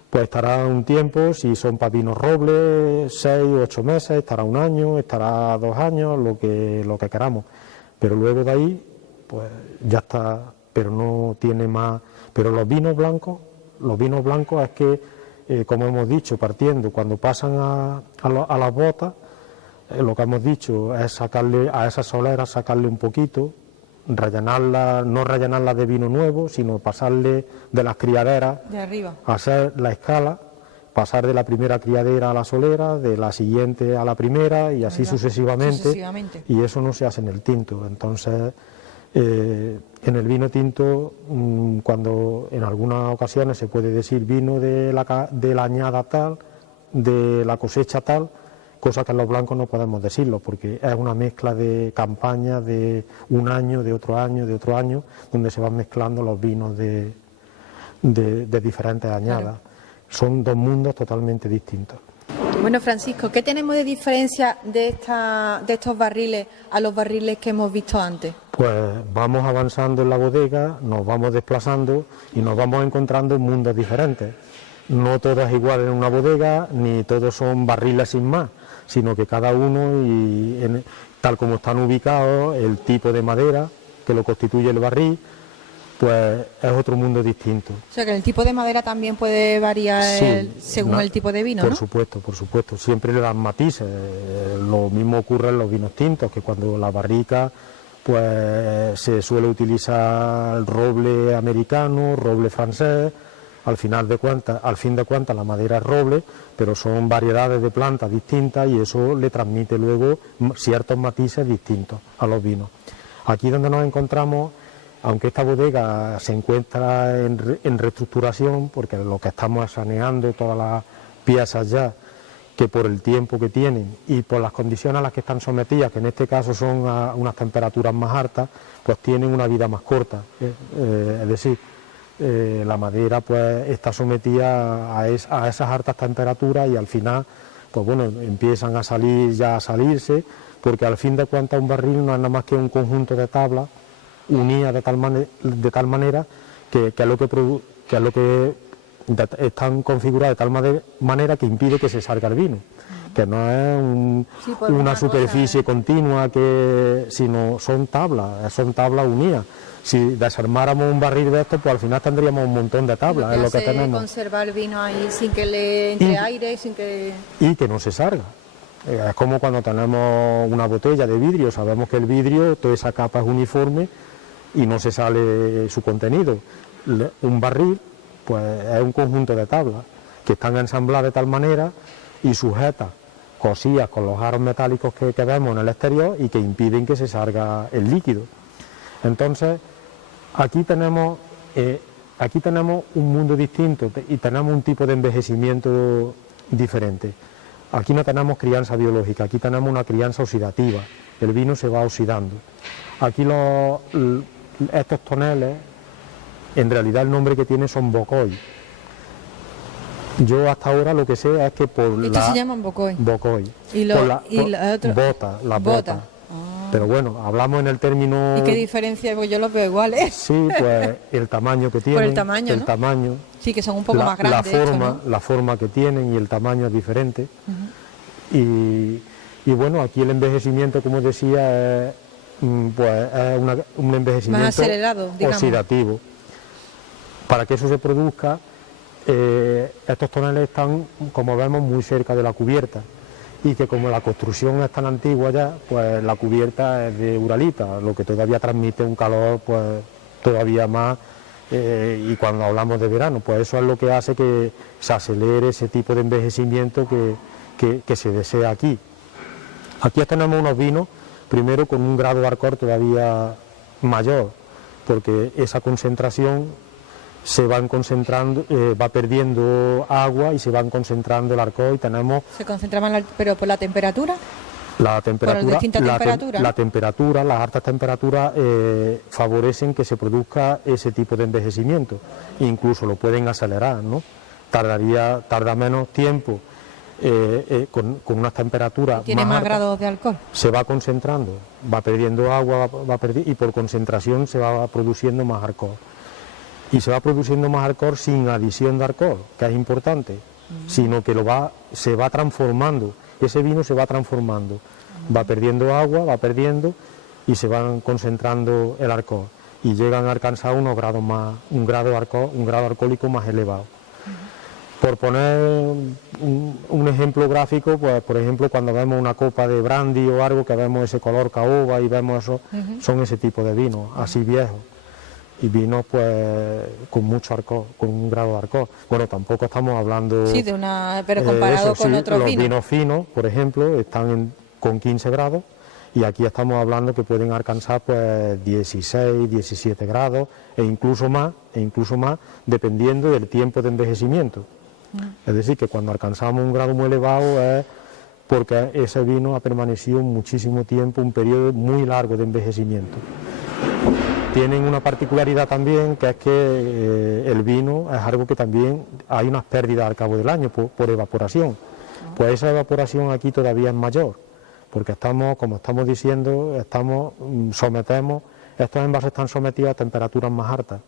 pues estará un tiempo, si son para vinos robles, 6 o 8 meses, estará 1 año, estará 2 años, lo que queramos. Pero luego de ahí, pues ya está, pero no tiene más. Pero los vinos blancos es que, como hemos dicho, partiendo, cuando pasan a las botas, lo que hemos dicho es sacarle a esas soleras, sacarle un poquito, rellenarla, no rellenarla de vino nuevo, sino pasarle de las criaderas, de arriba, hacer la escala, pasar de la primera criadera a la solera, de la siguiente a la primera y así sucesivamente. Y eso no se hace en el tinto. Entonces, en el vino tinto, cuando en algunas ocasiones se puede decir vino de la añada tal, de la cosecha tal, cosa que en los blancos no podemos decirlo, porque es una mezcla de campañas de un año, de otro año, donde se van mezclando los vinos de diferentes añadas. Claro. Son 2 mundos totalmente distintos. Bueno, Francisco, ¿qué tenemos de diferencia de estos barriles a los barriles que hemos visto antes? Pues vamos avanzando en la bodega, nos vamos desplazando y nos vamos encontrando en mundos diferentes. No todo es igual en una bodega, ni todos son barriles sin más, sino que cada uno, tal como están ubicados, el tipo de madera que lo constituye el barril, pues es otro mundo distinto. O sea que el tipo de madera también puede variar según el tipo de vino, ¿no? Por supuesto, siempre le dan matices. Lo mismo ocurre en los vinos tintos, que cuando la barrica, pues se suele utilizar roble americano, roble francés. Al fin de cuentas la madera es roble, pero son variedades de plantas distintas y eso le transmite luego ciertos matices distintos a los vinos. Aquí donde nos encontramos, aunque esta bodega se encuentra en reestructuración, porque lo que estamos es saneando todas las piezas ya, que por el tiempo que tienen y por las condiciones a las que están sometidas, que en este caso son a unas temperaturas más altas, pues tienen una vida más corta. Es decir, la madera pues está sometida a esas altas temperaturas y al final pues bueno, empiezan a salirse, porque al fin de cuentas un barril no es nada más que un conjunto de tablas unidas de tal manera que están configuradas de tal manera que impide que se salga el vino, que no es Sí, por una una superficie cosa, continua, sino son tablas unidas. Si desarmáramos un barril de estos, pues al final tendríamos un montón de tablas, es lo que tenemos. Conservar el vino ahí sin que le entre Y- aire, sin que... Y que no se salga. Es como cuando tenemos una botella de vidrio, sabemos que el vidrio, toda esa capa es uniforme y no se sale su contenido. Un barril, pues es un conjunto de tablas que están ensambladas de tal manera y sujetas, cosidas con los aros metálicos que vemos en el exterior y que impiden que se salga el líquido. Entonces, aquí tenemos un mundo distinto y tenemos un tipo de envejecimiento diferente. Aquí no tenemos crianza biológica, aquí tenemos una crianza oxidativa, el vino se va oxidando. Aquí estos toneles, en realidad el nombre que tienen son Bocoy. Yo hasta ahora lo que sé es que por Estos se llaman Bocoy. Bocoy. Y la otra... Bota. Bota. Pero bueno, hablamos en el término... ¿Y qué diferencia? Pues yo los veo iguales. Sí, pues el tamaño que tienen. Por el tamaño, ¿no? tamaño, Sí, que son un poco más grandes. la forma que tienen y el tamaño es diferente. Y bueno, aquí el envejecimiento, como decía, pues es un envejecimiento Más acelerado, digamos. oxidativo. Para que eso se produzca, estos toneles están, como vemos, muy cerca de la cubierta. Y que como la construcción es tan antigua ya, pues la cubierta es de uralita, lo que todavía transmite un calor pues todavía más, y cuando hablamos de verano, pues eso es lo que hace que se acelere ese tipo de envejecimiento que se desea aquí. Aquí tenemos unos vinos, primero con un grado de alcohol todavía mayor, porque esa concentración se van concentrando, va perdiendo agua y se van concentrando el alcohol y tenemos... ¿Se concentra más, pero por la temperatura? La temperatura, distintas temperaturas, la ¿no? temperatura, las altas temperaturas favorecen que se produzca ese tipo de envejecimiento, incluso lo pueden acelerar, ¿no? Tarda menos tiempo con unas temperaturas ¿Tiene más altas, grados de alcohol? se va concentrando, va perdiendo agua, y por concentración se va produciendo más alcohol. Y se va produciendo más alcohol sin adición de alcohol, que es importante, sino que se va transformando, ese vino se va transformando, va perdiendo agua, va perdiendo y se van concentrando el alcohol y llegan a alcanzar un grado alcohólico más elevado. Por poner un ejemplo gráfico, pues por ejemplo cuando vemos una copa de brandy o algo que vemos ese color caoba y vemos eso, son ese tipo de vinos, así viejos. Y vinos pues con mucho alcohol, con un grado de alcohol. Bueno, tampoco estamos hablando... Sí, pero comparado con otros los vinos. vinos finos, por ejemplo, están con 15 grados y aquí estamos hablando que pueden alcanzar pues 16, 17 grados e incluso más, dependiendo del tiempo de envejecimiento. Es decir, que cuando alcanzamos un grado muy elevado es porque ese vino ha permanecido muchísimo tiempo, un periodo muy largo de envejecimiento. Tienen una particularidad también, que es que el vino es algo que también hay unas pérdidas al cabo del año por evaporación. Pues esa evaporación aquí todavía es mayor, porque como estamos diciendo, estos envases están sometidos a temperaturas más altas.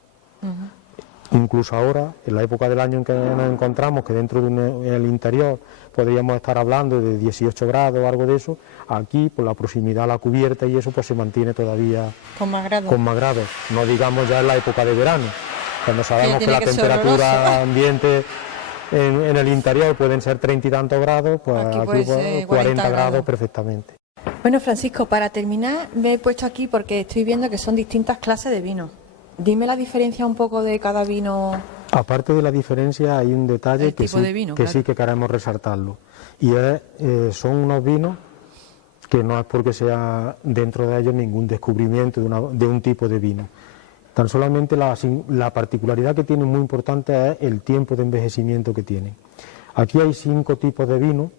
Incluso ahora, en la época del año en que nos encontramos, que dentro en el interior podríamos estar hablando de 18 grados o algo de eso, aquí por la proximidad a la cubierta y eso pues se mantiene todavía Con más grados. No digamos ya en la época de verano, cuando sabemos que la ser temperatura horroroso. ambiente en el interior pueden ser 30 y tantos grados, pues Aquí aquí puede pues, ser 40 grados grados. perfectamente. Bueno, Francisco, para terminar, me he puesto aquí porque estoy viendo que son distintas clases de vino. Dime la diferencia un poco de cada vino. Aparte de la diferencia hay un detalle El que, tipo sí, de vino, que claro. sí que queremos resaltarlo, y son unos vinos que no es porque sea dentro de ellos ningún descubrimiento de un tipo de vino. Tan solamente la particularidad que tienen muy importante es el tiempo de envejecimiento que tienen. Aquí hay 5 tipos de vino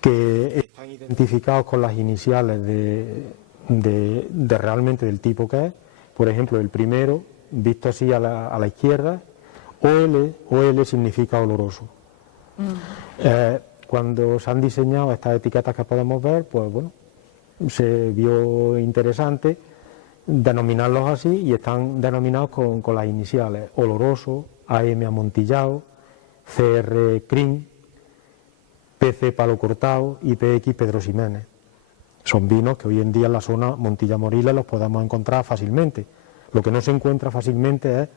que están identificados con las iniciales de realmente del tipo que es. Por ejemplo, el primero, visto así a la izquierda, OL significa oloroso. Cuando se han diseñado estas etiquetas que podemos ver, pues bueno, se vio interesante denominarlos así y están denominados con las iniciales: oloroso, AM amontillado, CR Crin, PC Palo Cortado y PX Pedro Ximénez. Son vinos que hoy en día en la zona Montilla Moriles los podemos encontrar fácilmente. Lo que no se encuentra fácilmente es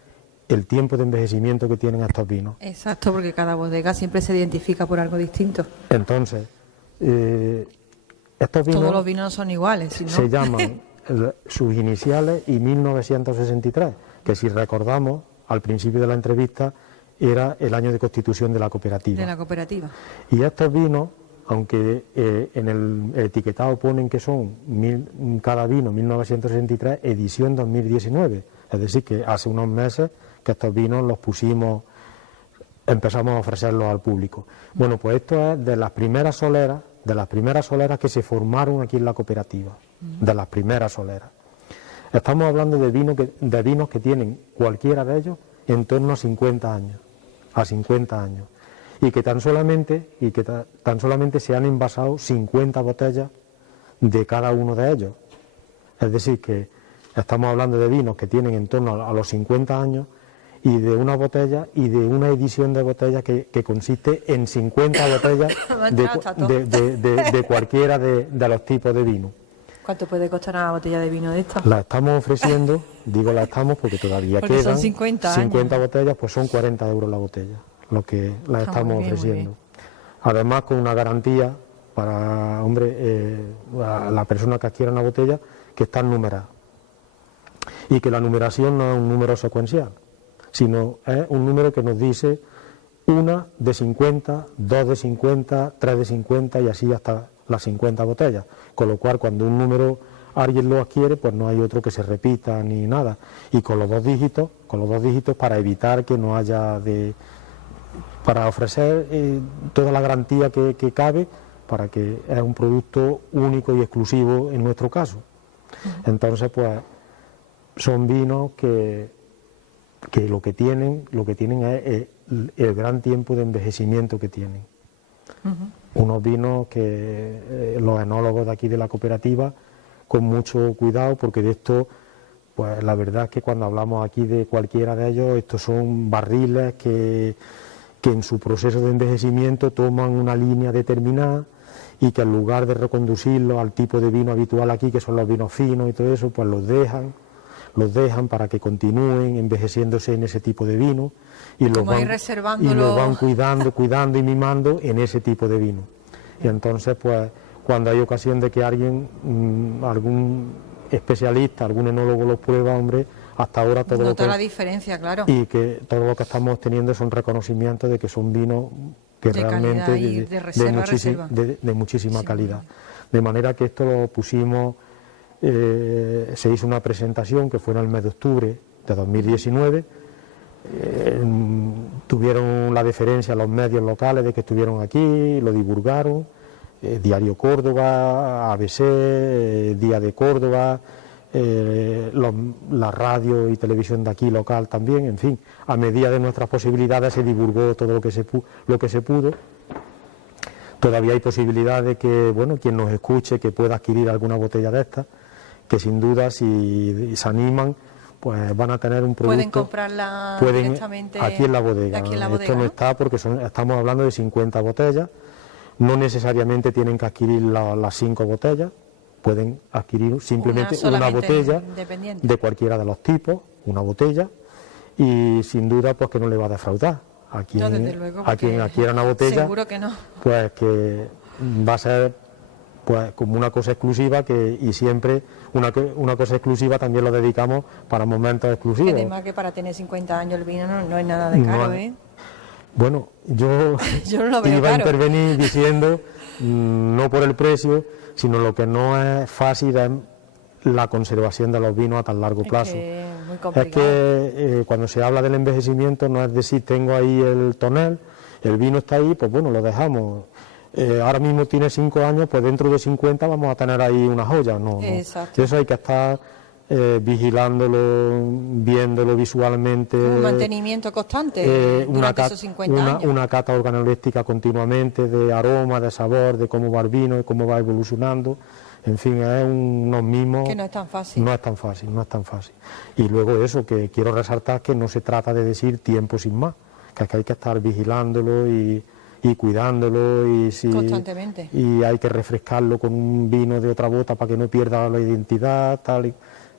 el tiempo de envejecimiento que tienen estos vinos. Exacto, porque cada bodega siempre se identifica por algo distinto. Entonces, estos vinos... Todos los vinos no son iguales, ¿no? Se llaman sus iniciales y 1963, que si recordamos, al principio de la entrevista, era el año de constitución de la cooperativa. De la cooperativa. Y estos vinos, aunque en el etiquetado ponen que son cada vino 1963, edición 2019, es decir, que hace unos meses que estos vinos los pusimos, empezamos a ofrecerlos al público. Bueno, pues esto es de las primeras soleras que se formaron aquí en la cooperativa, de las primeras soleras. Estamos hablando de vinos que tienen cualquiera de ellos en torno a 50 años, y que tan solamente se han envasado 50 botellas de cada uno de ellos. Es decir, que estamos hablando de vinos que tienen en torno a los 50 años y de una botella y de una edición de botella que consiste en 50 botellas de cualquiera de los tipos de vino. ¿Cuánto puede costar una botella de vino de esta? La estamos ofreciendo, digo la estamos porque todavía porque quedan son 50 botellas, pues son 40 euros la botella, lo que la estamos ofreciendo. Además con una garantía para, a la persona que adquiera una botella, que están numeradas. Y que la numeración no es un número secuencial, sino es un número que nos dice una de 50, dos de 50, tres de 50 y así hasta las 50 botellas, con lo cual cuando un número alguien lo adquiere, pues no hay otro que se repita ni nada, y con los dos dígitos para evitar que no haya para ofrecer toda la garantía que cabe, para que es un producto único y exclusivo en nuestro caso. Entonces, pues son vinos que lo que tienen es el gran tiempo de envejecimiento que tienen. Unos vinos que los enólogos de aquí de la cooperativa, con mucho cuidado, porque de esto, pues la verdad es que cuando hablamos aquí de cualquiera de ellos, estos son barriles que en su proceso de envejecimiento toman una línea determinada y que en lugar de reconducirlos al tipo de vino habitual aquí, que son los vinos finos y todo eso, pues los dejan para que continúen envejeciéndose en ese tipo de vino y los van cuidando y mimando en ese tipo de vino. Y entonces, pues, cuando hay ocasión de que algún especialista, algún enólogo los prueba, hasta ahora todo nota la diferencia, claro. Y que todo lo que estamos obteniendo son reconocimientos de que son vinos que realmente de muchísima calidad. De manera que esto lo pusimos, se hizo una presentación que fue en el mes de octubre de 2019, tuvieron la deferencia los medios locales de que estuvieron aquí, lo divulgaron, Diario Córdoba, ABC, Día de Córdoba, la radio y televisión de aquí local también, en fin, a medida de nuestras posibilidades se divulgó todo lo que se pudo. Todavía hay posibilidad de que, bueno, quien nos escuche que pueda adquirir alguna botella de estas, que sin duda si se animan, pues van a tener un producto. Pueden comprarla directamente aquí en la bodega. Esto no está porque estamos hablando de 50 botellas, no necesariamente tienen que adquirir las 5 botellas, pueden adquirir simplemente una botella de cualquiera de los tipos, una botella, y sin duda pues que no le va a defraudar. A quien adquiera una botella, seguro que no. Pues que va a ser pues como una cosa exclusiva, y siempre una cosa exclusiva también lo dedicamos para momentos exclusivos. Además que para tener 50 años el vino no es nada de caro, ¿eh? Bueno, yo no lo veo iba a caro. intervenir diciendo, no por el precio, sino lo que no es fácil es la conservación de los vinos a tan largo plazo. Es muy complicado. Es que cuando se habla del envejecimiento no es decir, tengo ahí el tonel, el vino está ahí, pues bueno, lo dejamos. Ahora mismo tiene 5 años, pues dentro de 50 vamos a tener ahí una joya. No. Eso hay que estar vigilándolo, viéndolo visualmente. Un mantenimiento constante durante esos 50 años. Una cata organoléptica continuamente de aroma, de sabor, de cómo va el vino y cómo va evolucionando. En fin, es unos mimos. Que no es tan fácil. No es tan fácil. Y luego eso, que quiero resaltar que no se trata de decir tiempo sin más, que hay que estar vigilándolo y y cuidándolo Constantemente. y hay que refrescarlo con un vino de otra bota para que no pierda la identidad, tal y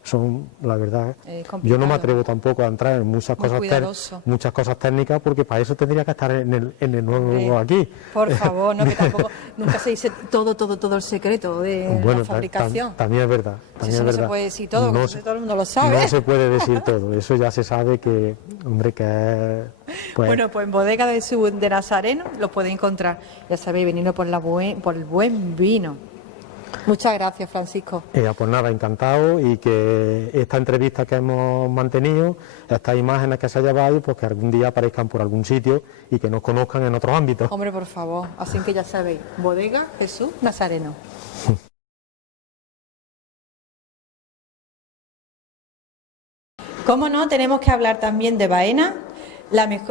son, la verdad, yo no me atrevo tampoco a entrar en muchas cosas técnicas, porque para eso tendría que estar en el nuevo aquí. Por favor, no, que tampoco nunca se dice todo el secreto de la fabricación. También es verdad. Eso no se puede decir todo, no todo el mundo lo sabe. No se puede decir todo, eso ya se sabe que, hombre, que pues... Bueno, pues en Bodega de Nazareno lo podéis encontrar, ya sabéis, veniendo por el buen vino. Muchas gracias, Francisco. Pues nada, encantado, y que esta entrevista que hemos mantenido, estas imágenes que se ha llevado, pues que algún día aparezcan por algún sitio y que nos conozcan en otros ámbitos. Hombre, por favor, así que ya sabéis, Bodega Jesús Nazareno. ¿Cómo no? Tenemos que hablar también de Baena,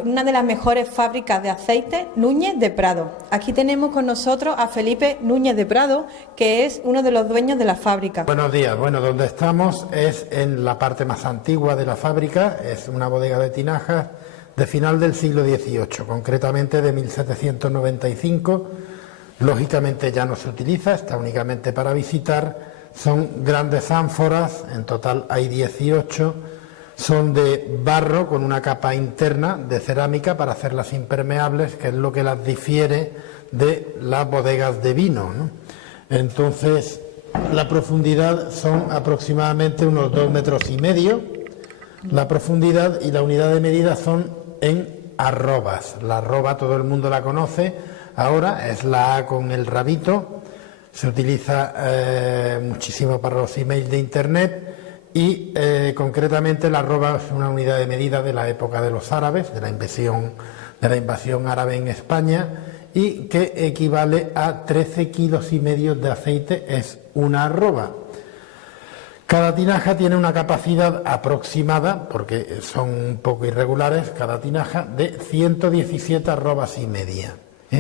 una de las mejores fábricas de aceite, Núñez de Prado. Aquí tenemos con nosotros a Felipe Núñez de Prado, que es uno de los dueños de la fábrica. Buenos días. Bueno, donde estamos es en la parte más antigua de la fábrica, es una bodega de tinajas de final del siglo XVIII, concretamente de 1795. Lógicamente ya no se utiliza, está únicamente para visitar. Son grandes ánforas, en total hay 18. Son de barro con una capa interna de cerámica para hacerlas impermeables, que es lo que las difiere de las bodegas de vino, ¿no? Entonces, la profundidad son aproximadamente unos 2,5 metros, la profundidad, y la unidad de medida son en arrobas. La arroba todo el mundo la conoce, ahora es la A con el rabito, se utiliza muchísimo para los emails de internet. Y concretamente la arroba es una unidad de medida de la época de los árabes, de la invasión árabe en España, y que equivale a 13,5 kilos de aceite, es una arroba. Cada tinaja tiene una capacidad aproximada, porque son un poco irregulares cada tinaja, de 117 arrobas y media.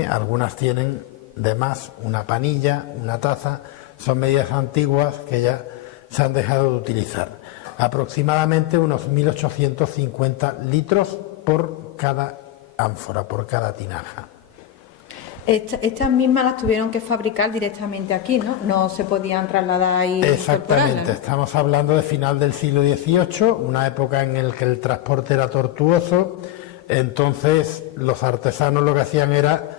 Algunas tienen de más, una panilla, una taza, son medidas antiguas que ya se han dejado de utilizar. Aproximadamente unos 1.850 litros por cada ánfora, por cada tinaja. Estas mismas las tuvieron que fabricar directamente aquí, ¿no? No se podían trasladar y exactamente, ¿no? Estamos hablando de final del siglo XVIII, una época en la que el transporte era tortuoso. Entonces los artesanos lo que hacían era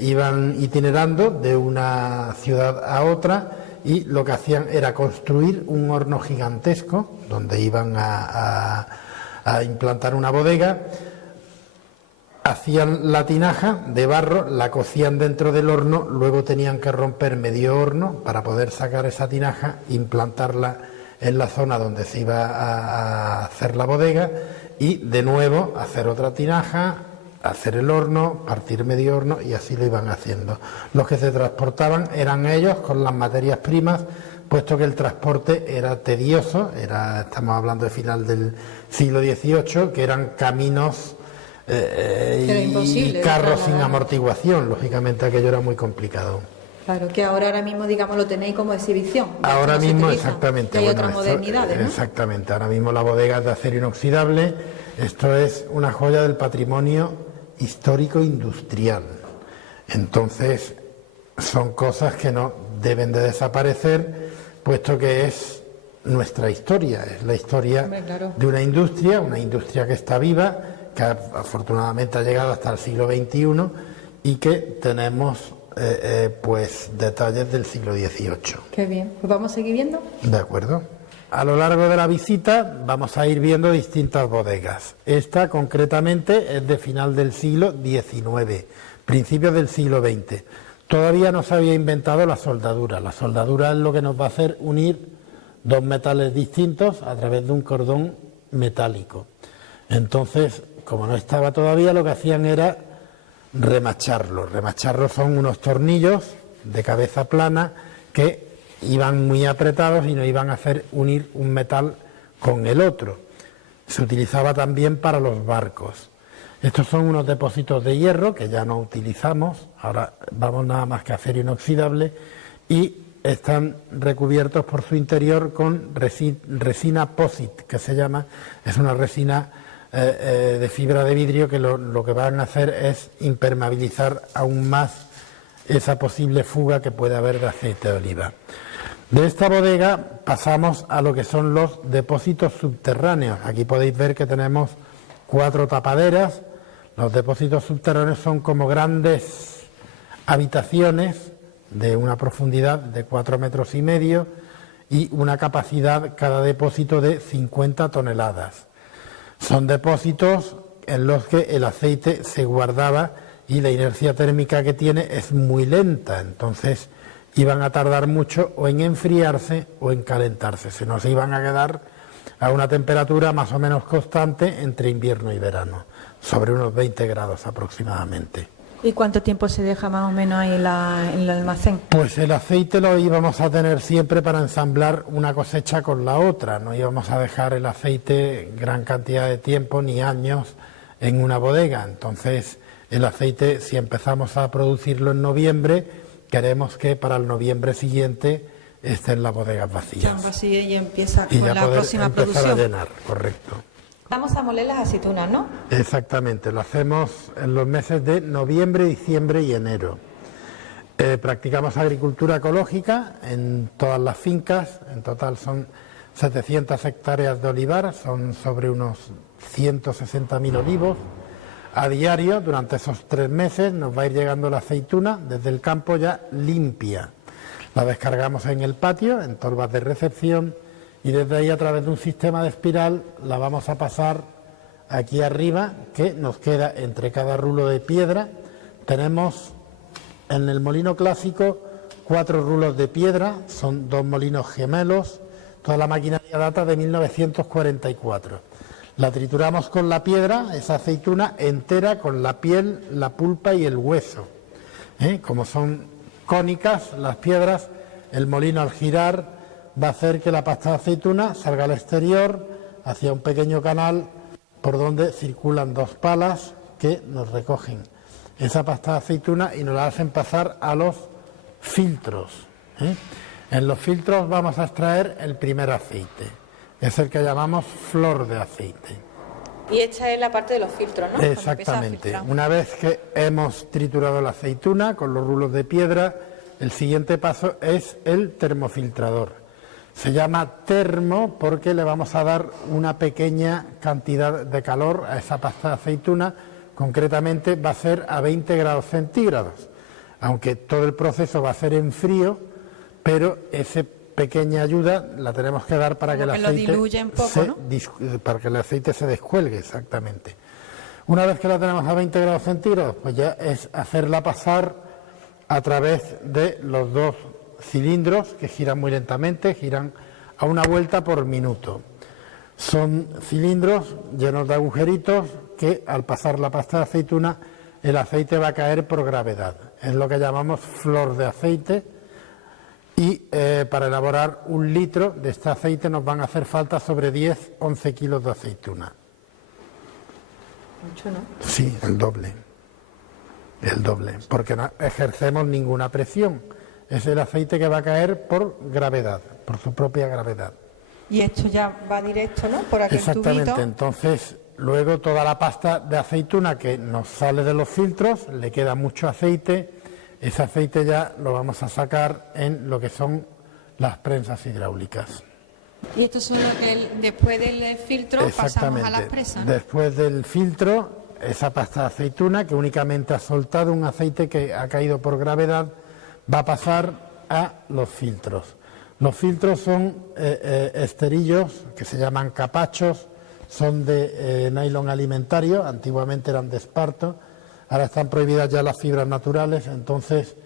iban itinerando de una ciudad a otra, y lo que hacían era construir un horno gigantesco donde iban a implantar una bodega. Hacían la tinaja de barro, la cocían dentro del horno, luego tenían que romper medio horno para poder sacar esa tinaja, implantarla en la zona donde se iba a hacer la bodega, y de nuevo hacer otra tinaja, hacer el horno, partir medio horno, y así lo iban haciendo. Los que se transportaban eran ellos con las materias primas, puesto que el transporte era tedioso, estamos hablando de final del siglo XVIII, que eran caminos y carros sin amortiguación. Lógicamente aquello era muy complicado. Claro, que ahora mismo, digamos, lo tenéis como exhibición. Ahora mismo, exactamente. Que hay otras modernidades, ¿no? Exactamente, ahora mismo la bodega es de acero inoxidable. Esto es una joya del patrimonio histórico industrial. Entonces son cosas que no deben de desaparecer, puesto que es nuestra historia, es la historia de una industria que está viva, que afortunadamente ha llegado hasta el siglo XXI, y que tenemos pues detalles del siglo XVIII. Qué bien, pues vamos a seguir viendo. De acuerdo. A lo largo de la visita vamos a ir viendo distintas bodegas. Esta concretamente es de final del siglo XIX, principios del siglo XX. Todavía no se había inventado la soldadura. La soldadura es lo que nos va a hacer unir dos metales distintos a través de un cordón metálico. Entonces, como no estaba todavía, lo que hacían era remacharlo. Remacharlo son unos tornillos de cabeza plana que iban muy apretados y no iban a hacer unir un metal con el otro. Se utilizaba también para los barcos. Estos son unos depósitos de hierro que ya no utilizamos, ahora vamos nada más que a acero inoxidable, y están recubiertos por su interior con resina POSIT, que se llama, es una resina de fibra de vidrio que lo que van a hacer es impermeabilizar aún más esa posible fuga que puede haber de aceite de oliva. De esta bodega pasamos a lo que son los depósitos subterráneos. Aquí podéis ver que tenemos 4 tapaderas. Los depósitos subterráneos son como grandes habitaciones de una profundidad de 4,5 metros y una capacidad cada depósito de 50 toneladas. Son depósitos en los que el aceite se guardaba y la inercia térmica que tiene es muy lenta, entonces iban a tardar mucho o en enfriarse o en calentarse, si no se iban a quedar a una temperatura más o menos constante entre invierno y verano, sobre unos 20 grados aproximadamente. ¿Y cuánto tiempo se deja más o menos ahí en el almacén? Pues el aceite lo íbamos a tener siempre para ensamblar una cosecha con la otra, no íbamos a dejar el aceite gran cantidad de tiempo ni años en una bodega. Entonces el aceite, si empezamos a producirlo en noviembre, queremos que para el noviembre siguiente esté en las bodegas vacías. Vacía y empieza y con ya la próxima empezar producción. a llenar, correcto. Vamos a moler las aceitunas, ¿no? Exactamente, lo hacemos en los meses de noviembre, diciembre y enero. Practicamos agricultura ecológica en todas las fincas, en total son 700 hectáreas de olivar, son sobre unos 160.000 olivos. A diario, durante esos 3 meses, nos va a ir llegando la aceituna desde el campo ya limpia. La descargamos en el patio, en torbas de recepción, y desde ahí, a través de un sistema de espiral, la vamos a pasar aquí arriba, que nos queda entre cada rulo de piedra. Tenemos en el molino clásico 4 rulos de piedra, son 2 molinos gemelos, toda la maquinaria data de 1944. La trituramos con la piedra, esa aceituna entera, con la piel, la pulpa y el hueso. Como son cónicas las piedras, el molino al girar va a hacer que la pasta de aceituna salga al exterior hacia un pequeño canal por donde circulan 2 palas que nos recogen esa pasta de aceituna y nos la hacen pasar a los filtros. En los filtros vamos a extraer el primer aceite, es el que llamamos flor de aceite. Y esta es la parte de los filtros, ¿no? Exactamente. Una vez que hemos triturado la aceituna con los rulos de piedra, el siguiente paso es el termofiltrador. Se llama termo porque le vamos a dar una pequeña cantidad de calor a esa pasta de aceituna, concretamente va a ser a 20 grados centígrados, aunque todo el proceso va a ser en frío, pero esa pequeña ayuda la tenemos que dar para que el aceite para que el aceite se descuelgue, exactamente. Una vez que la tenemos a 20 grados centígrados, pues ya es hacerla pasar a través de los 2 cilindros que giran muy lentamente, giran a 1 vuelta por minuto. Son cilindros llenos de agujeritos que al pasar la pasta de aceituna el aceite va a caer por gravedad. Es lo que llamamos flor de aceite y para elaborar 1 litro de este aceite nos van a hacer falta sobre 10-11 kilos de aceituna. Mucho, ¿no? Sí, el doble, porque no ejercemos ninguna presión. Es el aceite que va a caer por gravedad, por su propia gravedad. Y esto ya va directo, ¿no? Por aquel Exactamente, tubito. Entonces luego toda la pasta de aceituna que nos sale de los filtros, le queda mucho aceite, ese aceite ya lo vamos a sacar en lo que son las prensas hidráulicas. Y esto es lo que después del filtro pasamos a las presas, ¿no? Después del filtro, esa pasta de aceituna que únicamente ha soltado un aceite que ha caído por gravedad, va a pasar a los filtros. Los filtros son esterillos que se llaman capachos, son de nylon alimentario, antiguamente eran de esparto, ahora están prohibidas ya las fibras naturales, entonces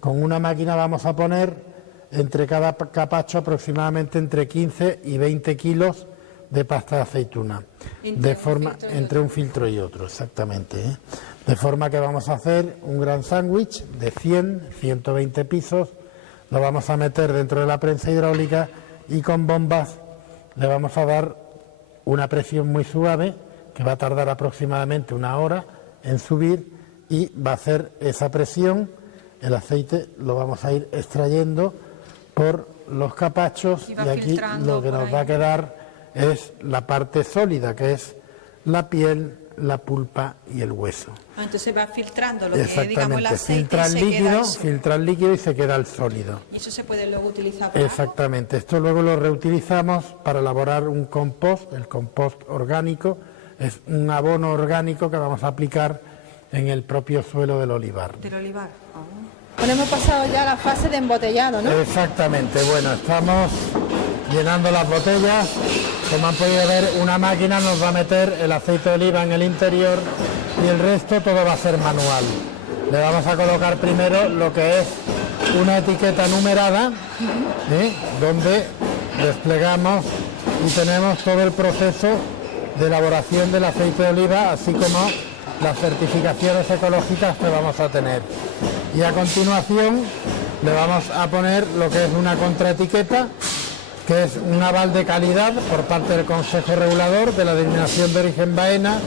con una máquina vamos a poner entre cada capacho aproximadamente entre 15 y 20 kilos de pasta de aceituna, entre un filtro y otro, exactamente. De forma que vamos a hacer un gran sándwich de 100, 120 pisos, lo vamos a meter dentro de la prensa hidráulica y con bombas le vamos a dar una presión muy suave que va a tardar aproximadamente 1 hora en subir y va a hacer esa presión, el aceite lo vamos a ir extrayendo por los capachos y aquí lo que nos va a quedar es la parte sólida, que es la piel, la pulpa y el hueso. Entonces va filtrando lo que es, digamos, el Exactamente, aceite. filtra el líquido y se queda el sólido. Y eso se puede luego utilizar para Exactamente, esto luego lo reutilizamos para elaborar un compost. El compost orgánico es un abono orgánico que vamos a aplicar en el propio suelo del olivar. del olivar. Bueno, hemos pasado ya a la fase de embotellado, ¿no? Exactamente, bueno, estamos llenando las botellas. Como han podido ver, una máquina nos va a meter el aceite de oliva en el interior y el resto todo va a ser manual. Le vamos a colocar primero lo que es una etiqueta numerada, donde desplegamos y tenemos todo el proceso de elaboración del aceite de oliva, así como las certificaciones ecológicas que vamos a tener. Y a continuación le vamos a poner lo que es una contraetiqueta, que es un aval de calidad por parte del Consejo Regulador de la Denominación de Origen Baena,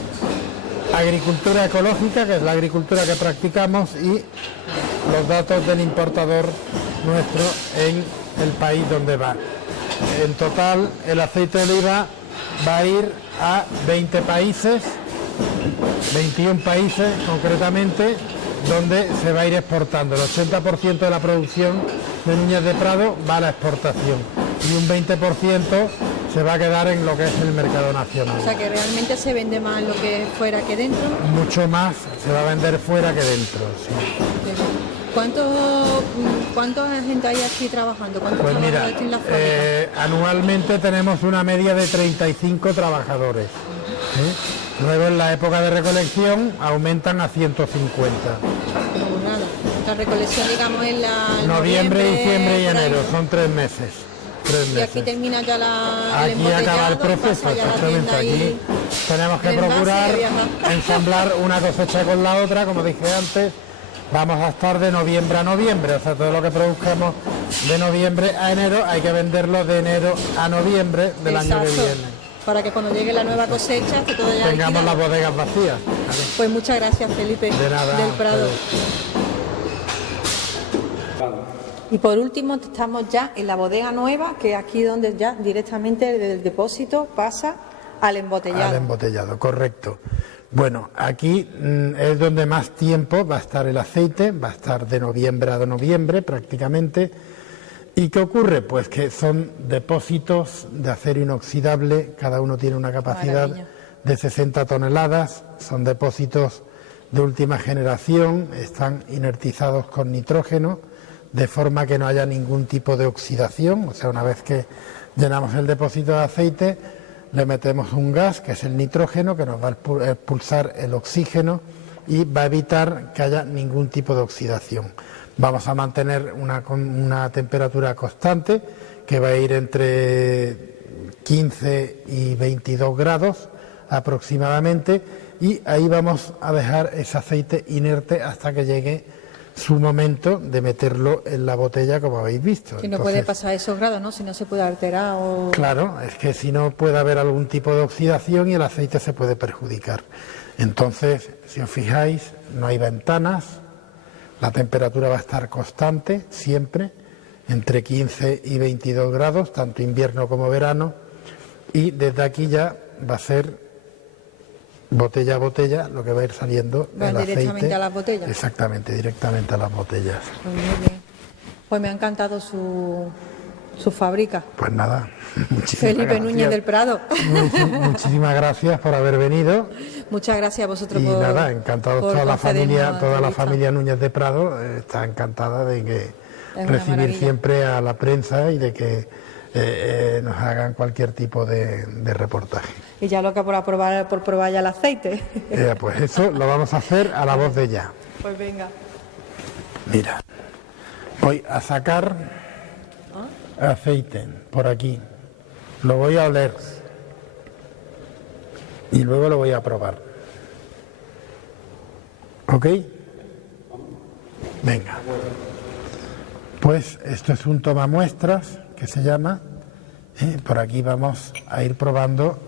agricultura ecológica, que es la agricultura que practicamos, y los datos del importador nuestro en el país donde va. En total, el aceite de oliva va a ir a 20 países, 21 países concretamente, donde se va a ir exportando. El 80% de la producción de Núñez de Prado va a la exportación y un 20% se va a quedar en lo que es el mercado nacional. O sea que realmente se vende más lo que es fuera que dentro. Mucho más se va a vender fuera que dentro. Sí. ¿Cuánta gente hay aquí trabajando? ¿Cuántos Pues mira, trabajadores tiene la fábrica? anualmente tenemos una media de 35 trabajadores. Luego en la época de recolección aumentan a 150. Pues nada, la recolección, digamos, en la Noviembre, diciembre y por ahí. enero, son 3 meses. 3 meses. Y aquí termina ya el Aquí acaba el embotellado, proceso, pasa ya la exactamente. tienda Aquí y tenemos que el envase procurar de viajar. ensamblar una cosecha con la otra, como dije antes. Vamos a estar de noviembre a noviembre, o sea, todo lo que produzcamos de noviembre a enero hay que venderlo de enero a noviembre del año que Exacto. viene. Para que cuando llegue la nueva cosecha esté todo ya Tengamos las liquidado. bodegas vacías. Claro. Pues muchas gracias, Felipe, De nada. del Prado. Pues, Y por último estamos ya en la bodega nueva, que es aquí donde ya directamente desde el depósito pasa al embotellado. Al embotellado, correcto. Bueno, aquí es donde más tiempo va a estar el aceite, va a estar de noviembre a noviembre prácticamente. ¿Y qué ocurre? Pues que son depósitos de acero inoxidable, cada uno tiene una capacidad Maravilla. de 60 toneladas, son depósitos de última generación, están inertizados con nitrógeno, de forma que no haya ningún tipo de oxidación, o sea, una vez que llenamos el depósito de aceite, le metemos un gas, que es el nitrógeno, que nos va a expulsar el oxígeno y va a evitar que haya ningún tipo de oxidación. Vamos a mantener una temperatura constante, que va a ir entre 15 y 22 grados aproximadamente, y ahí vamos a dejar ese aceite inerte hasta que llegue su momento de meterlo en la botella, como habéis visto. Que no puede pasar esos grados, ¿no? Si no se puede alterar o... Claro, es que si no puede haber algún tipo de oxidación y el aceite se puede perjudicar. Entonces, si os fijáis, no hay ventanas, la temperatura va a estar constante siempre, entre 15 y 22 grados, tanto invierno como verano, y desde aquí ya va a ser botella a botella lo que va a ir saliendo ¿Van del aceite. directamente a las botellas? Exactamente, directamente a las botellas. Pues muy bien. Pues me ha encantado su fábrica. Pues nada, muchísimas Felipe gracias. Núñez del Prado. Muchísimas gracias por haber venido. Muchas gracias a vosotros Y por nada, encantado, por toda la familia concedernos entrevista. Núñez de Prado está encantada de que una recibir maravilla. siempre a la prensa y de que nos hagan cualquier tipo de reportaje. Y ya loca por probar ya el aceite. Pues eso lo vamos a hacer a la voz de ya. Pues venga. Mira, voy a sacar aceite por aquí, lo voy a oler y luego lo voy a probar. ¿Ok? Venga. Pues esto es un tomamuestras que se llama. Por aquí vamos a ir probando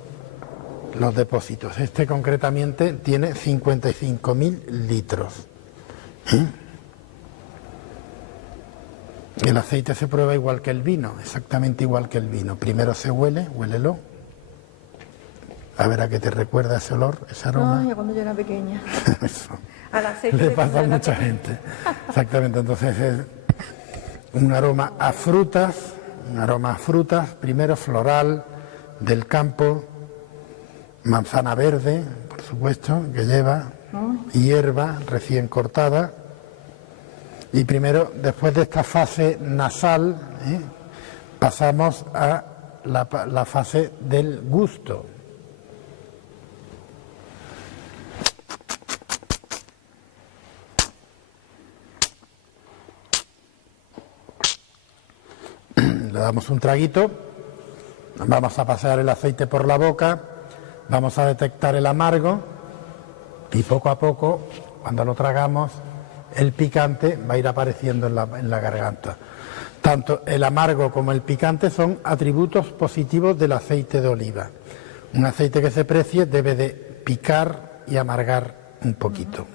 los depósitos. Este concretamente tiene 55.000 litros. El aceite se prueba igual que el vino, exactamente igual que el vino. Primero se huele, huélelo. A ver a qué te recuerda ese olor, ese aroma. Ay, cuando yo era pequeña. Eso. Al aceite Le de pasa a cuando era mucha pequeña. gente. Exactamente, entonces es un aroma a frutas, primero floral, del campo, manzana verde, por supuesto, que lleva, hierba recién cortada. Y primero, después de esta fase nasal, pasamos a la fase del gusto. Le damos un traguito, vamos a pasar el aceite por la boca, vamos a detectar el amargo y poco a poco, cuando lo tragamos, el picante va a ir apareciendo en la garganta. Tanto el amargo como el picante son atributos positivos del aceite de oliva. Un aceite que se precie debe de picar y amargar un poquito.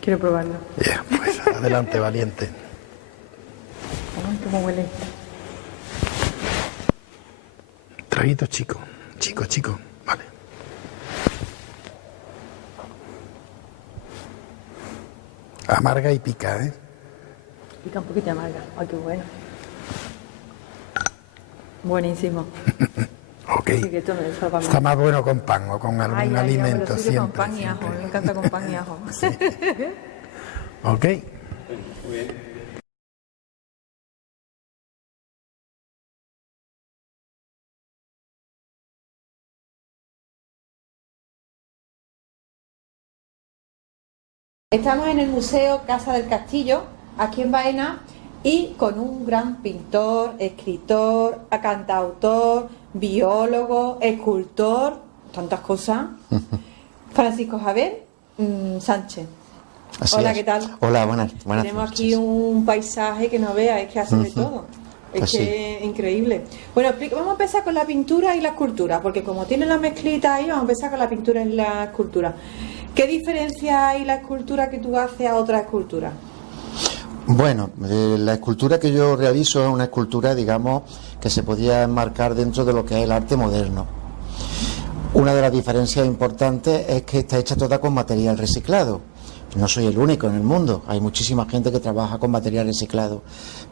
Quiero probarlo. Ya, pues adelante, valiente. Ay, cómo huele. Traguito chico, vale. Amarga y pica, ¿eh? Pica un poquito amarga. Ay, qué bueno. Buenísimo. Ok. Sí, que esto me salva Está más bueno con pan o con algún Ay, me alimento lo sirve siempre. con pan y ajo. siempre. Me encanta con pan y ajo. Ok. Estamos en el Museo Casa del Castillo, aquí en Baena, y con un gran pintor, escritor, cantautor, biólogo, escultor, tantas cosas, Francisco Javier Sánchez. Así Hola, es. ¿qué tal? Hola, buenas Tenemos aquí noches. un paisaje que no veas, es que hace de todo. Es Pues que es increíble. Bueno, vamos a empezar con la pintura y la escultura, porque como tiene la mezclita ahí, vamos a empezar con la pintura y la escultura. ¿Qué diferencia hay la escultura que tú haces a otra escultura? Bueno, la escultura que yo realizo es una escultura, digamos, que se podía enmarcar dentro de lo que es el arte moderno. Una de las diferencias importantes es que está hecha toda con material reciclado. No soy el único en el mundo, hay muchísima gente que trabaja con material reciclado,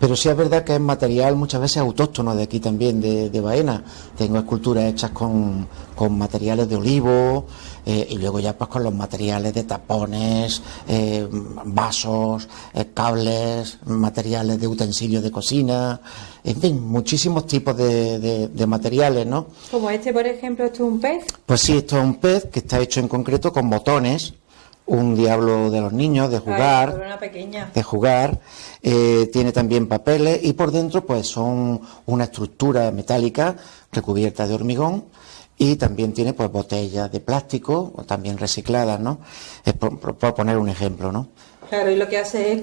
pero sí es verdad que es material muchas veces autóctono de aquí también, de Baena. Tengo esculturas hechas con materiales de olivo y luego ya pues con los materiales de tapones, vasos, cables, materiales de utensilios de cocina, en fin, muchísimos tipos de materiales, ¿no? Como este, por ejemplo, esto es un pez. Pues sí, esto es un pez que está hecho en concreto con botones, un diablo de los niños, de jugar. Ay, una pequeña. De jugar, tiene también papeles y por dentro pues son una estructura metálica recubierta de hormigón y también tiene pues botellas de plástico también recicladas, ¿no? Es por poner un ejemplo, ¿no? Claro, y lo que hace es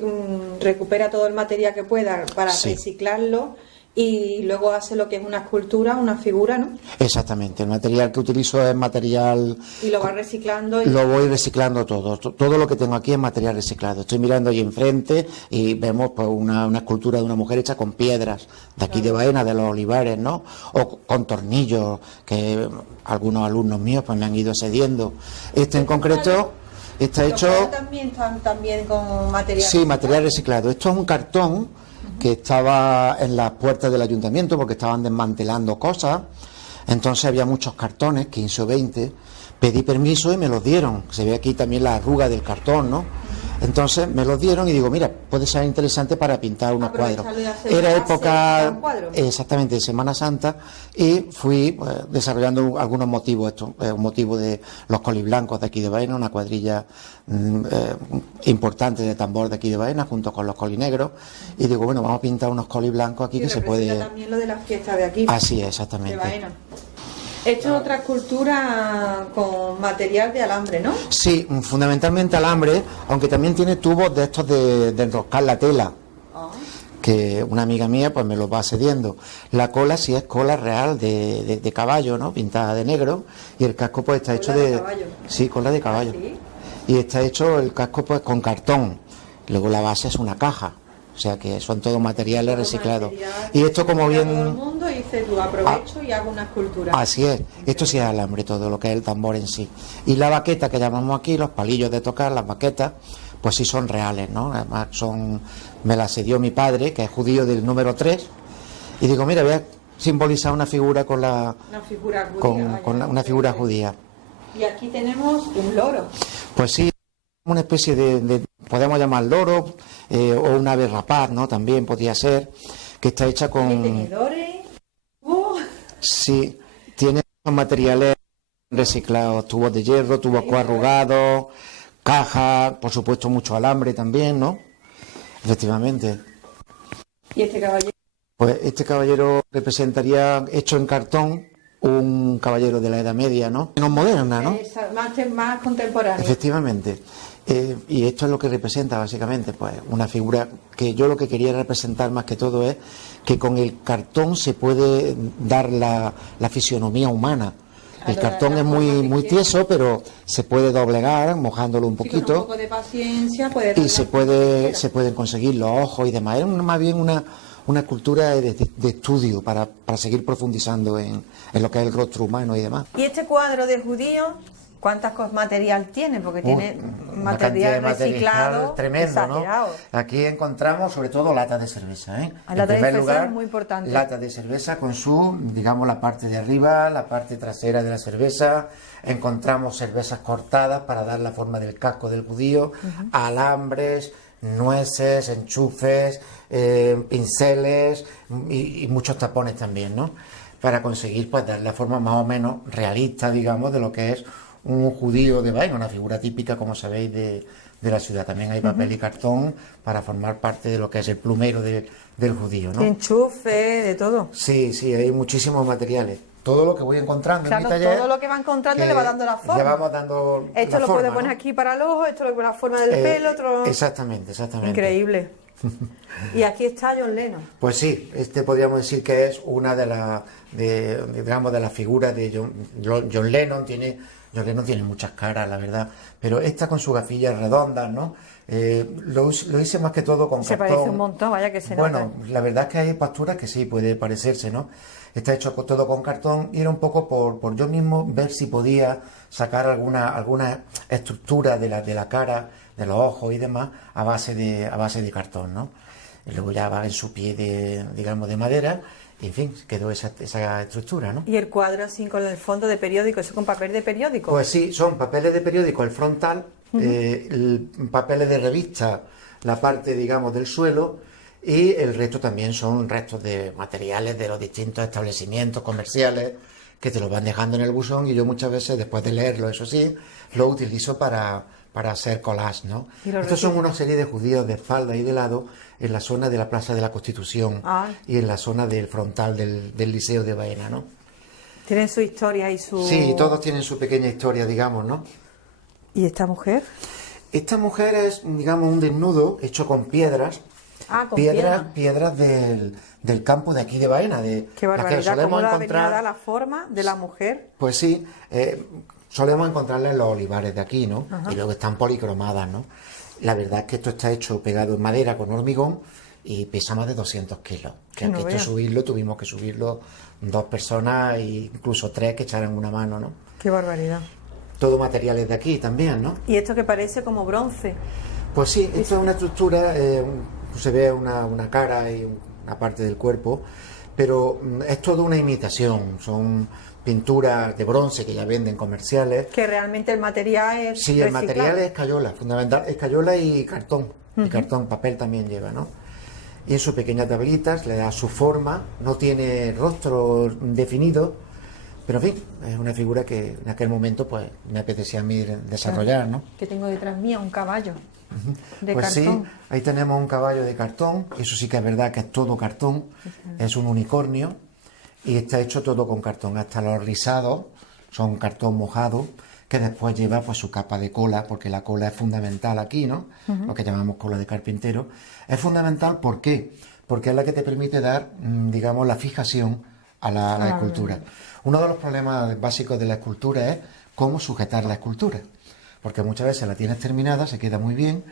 recupera todo el material que pueda para Sí. reciclarlo y luego hace lo que es una escultura, una figura, ¿no? Exactamente, el material que utilizo es material... Y lo va reciclando. Y... Lo voy reciclando todo, todo lo que tengo aquí es material reciclado. Estoy mirando ahí enfrente y vemos pues una escultura de una mujer hecha con piedras de aquí de Baena, de los olivares, ¿no? O con tornillos que algunos alumnos míos pues me han ido cediendo. Este en concreto está ¿Los hecho... cuadros también están también con material? Sí, material reciclado. Esto es un cartón que estaba en las puertas del ayuntamiento porque estaban desmantelando cosas. Entonces había muchos cartones, 15 o 20. Pedí permiso y me los dieron. Se ve aquí también la arruga del cartón, ¿no? Entonces me los dieron y digo, mira, puede ser interesante para pintar unos cuadros. Era época, exactamente, de Semana Santa, y fui desarrollando algunos motivos. Esto es un motivo de los coliblancos de aquí de Baena, una cuadrilla importante de tambor de aquí de Baena, junto con los colinegros. Y digo, bueno, vamos a pintar unos coliblancos aquí que se puede... También lo de las fiestas de aquí. Así es, exactamente. De Baena. Esto es otra escultura con material de alambre, ¿no? Sí, fundamentalmente alambre, aunque también tiene tubos de estos de enroscar la tela, que una amiga mía pues me los va cediendo. La cola sí es cola real de caballo, ¿no? Pintada de negro, y el casco pues está hecho de... caballo. Sí, cola de caballo. ¿Sí? Y está hecho el casco pues con cartón, luego la base es una caja. O sea que son todos materiales reciclados. Material Y esto, como todo el bien... mundo y dice, tú aprovecho y hago una escultura. Así es, esto sí es alambre, todo lo que es el tambor en sí. Y la baqueta que llamamos aquí, los palillos de tocar, las baquetas, pues sí son reales, ¿no? Además me las cedió mi padre, que es judío del número 3, y digo, mira, voy a simbolizar una figura con Una figura judía. una figura judía. Y aquí tenemos un loro. Pues sí, una especie de podemos llamar loro, o un ave rapaz, ¿no? También podría ser, que está hecha con... Tenedores. Sí, tiene materiales reciclados, tubos de hierro, tubos coarrugados, cajas, por supuesto mucho alambre también, ¿no? Efectivamente. ¿Y este caballero? Pues este caballero representaría, hecho en cartón, un caballero de la Edad Media, ¿no? Menos moderna, ¿no? Es más contemporáneo. Efectivamente. Y esto es lo que representa básicamente, pues una figura que yo lo que quería representar más que todo es que con el cartón se puede dar la fisionomía humana. El cartón es muy tieso, pero se puede doblegar mojándolo un poquito. Con un poco de paciencia Y se pueden conseguir los ojos y demás. Es más bien una escultura de estudio para seguir profundizando en lo que es el rostro humano y demás. ¿Y este cuadro de judío, cuántas material tiene? Porque tiene Una cantidad de material reciclado tremendo, exagerado. ¿no? Aquí encontramos sobre todo latas de cerveza, ¿eh? La lata de cerveza es muy importante. Latas de cerveza con su, digamos, la parte de arriba, la parte trasera de la cerveza. Encontramos cervezas cortadas para dar la forma del casco del judío, alambres, nueces, enchufes, pinceles y muchos tapones también, ¿no? Para conseguir, pues, dar la forma más o menos realista, digamos, de lo que es un judío de Baena, una figura típica, como sabéis, de la ciudad. También hay papel y cartón para formar parte de lo que es el plumero del judío, ¿no? Enchufe, de todo. Sí, hay muchísimos materiales. Todo lo que voy encontrando en mi Claro, taller... todo lo que va encontrando le va dando la forma. Le vamos dando Esto la lo forma, puede poner ¿no? aquí para el ojo, esto lo pone la forma del pelo, otro... Exactamente. Increíble. Y aquí está John Lennon. Pues sí, este podríamos decir que es una de las figuras de John Lennon. John Lennon tiene muchas caras, la verdad, pero esta con sus gafillas redondas, ¿no? Lo hice más que todo con Se cartón. parece un montón, vaya que se nota. Bueno, la verdad es que hay posturas que sí puede parecerse, ¿no? Está hecho todo con cartón y era un poco por yo mismo ver si podía sacar alguna estructura de la cara, de los ojos y demás a base de cartón, ¿no? Y luego ya va en su pie de madera y, en fin, quedó esa estructura, ¿no? Y el cuadro así con el fondo de periódico, eso con papel de periódico. Pues sí, son papeles de periódico, el frontal, papeles de revista, la parte, digamos, del suelo, y el resto también son restos de materiales de los distintos establecimientos comerciales que te los van dejando en el buzón, y yo muchas veces, después de leerlo, eso sí, lo utilizo para hacer collage, ¿no? Estos son una serie de judíos de espalda y de lado en la zona de la Plaza de la Constitución y en la zona del frontal del Liceo de Baena, ¿no? Tienen su historia y su... Sí, todos tienen su pequeña historia, digamos, ¿no? ¿Y esta mujer? Esta mujer es, digamos, un desnudo hecho con piedras. Con piedras del campo de aquí de Baena. Qué barbaridad, ¿cómo la encontrar... venía a dar la forma de la mujer? Pues sí, solemos encontrarla en los olivares de aquí, ¿no? Ajá. Y luego están policromadas, ¿no? La verdad es que esto está hecho pegado en madera con hormigón y pesa más de 200 kilos. Que no esto tuvimos que subirlo 2 personas e incluso 3 que echaran una mano, ¿no? Qué barbaridad. Todo materiales de aquí también, ¿no? ¿Y esto que parece como bronce? Pues sí, esto es una estructura, se ve una cara y una parte del cuerpo, pero es toda una imitación, son pinturas de bronce que ya venden comerciales. Que realmente el material es Sí, el reciclado. material es escayola, fundamental, escayola y cartón, papel también lleva, ¿no? Y en sus pequeñas tablitas le da su forma, no tiene rostro definido, pero en fin, es una figura que en aquel momento pues me apetecía a mí desarrollar, ¿no? Que tengo detrás mía un caballo de Pues cartón. sí, ahí tenemos un caballo de cartón, eso sí que es verdad que es todo cartón, es un unicornio y está hecho todo con cartón, hasta los rizados son cartón mojado, que después lleva pues su capa de cola, porque la cola es fundamental aquí, ¿no? Lo que llamamos cola de carpintero. Es fundamental, ¿por qué? Porque es la que te permite dar, digamos, la fijación a la escultura. Uno de los problemas básicos de la escultura es cómo sujetar la escultura, porque muchas veces la tienes terminada, se queda muy bien,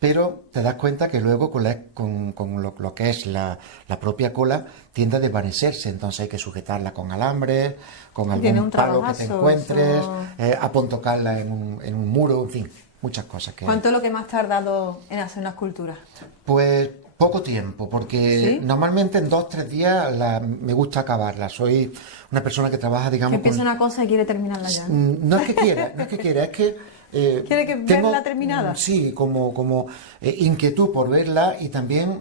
pero te das cuenta que luego con lo que es la propia cola tiende a desvanecerse, entonces hay que sujetarla con alambres, con Tiene algún un palo que te trabajazo, encuentres, eso. apontocarla en un muro, en fin, muchas cosas que... ¿Cuánto es lo que más tardado en hacer una escultura? Pues poco tiempo, porque ¿Sí? normalmente en 2 o 3 días me gusta acabarla. Soy una persona que trabaja, Que digamos, empieza una cosa y quiere terminarla ya. No es que quiera, no es que quiera, es que... ¿Quiere que verla terminada? Sí, como inquietud por verla y también,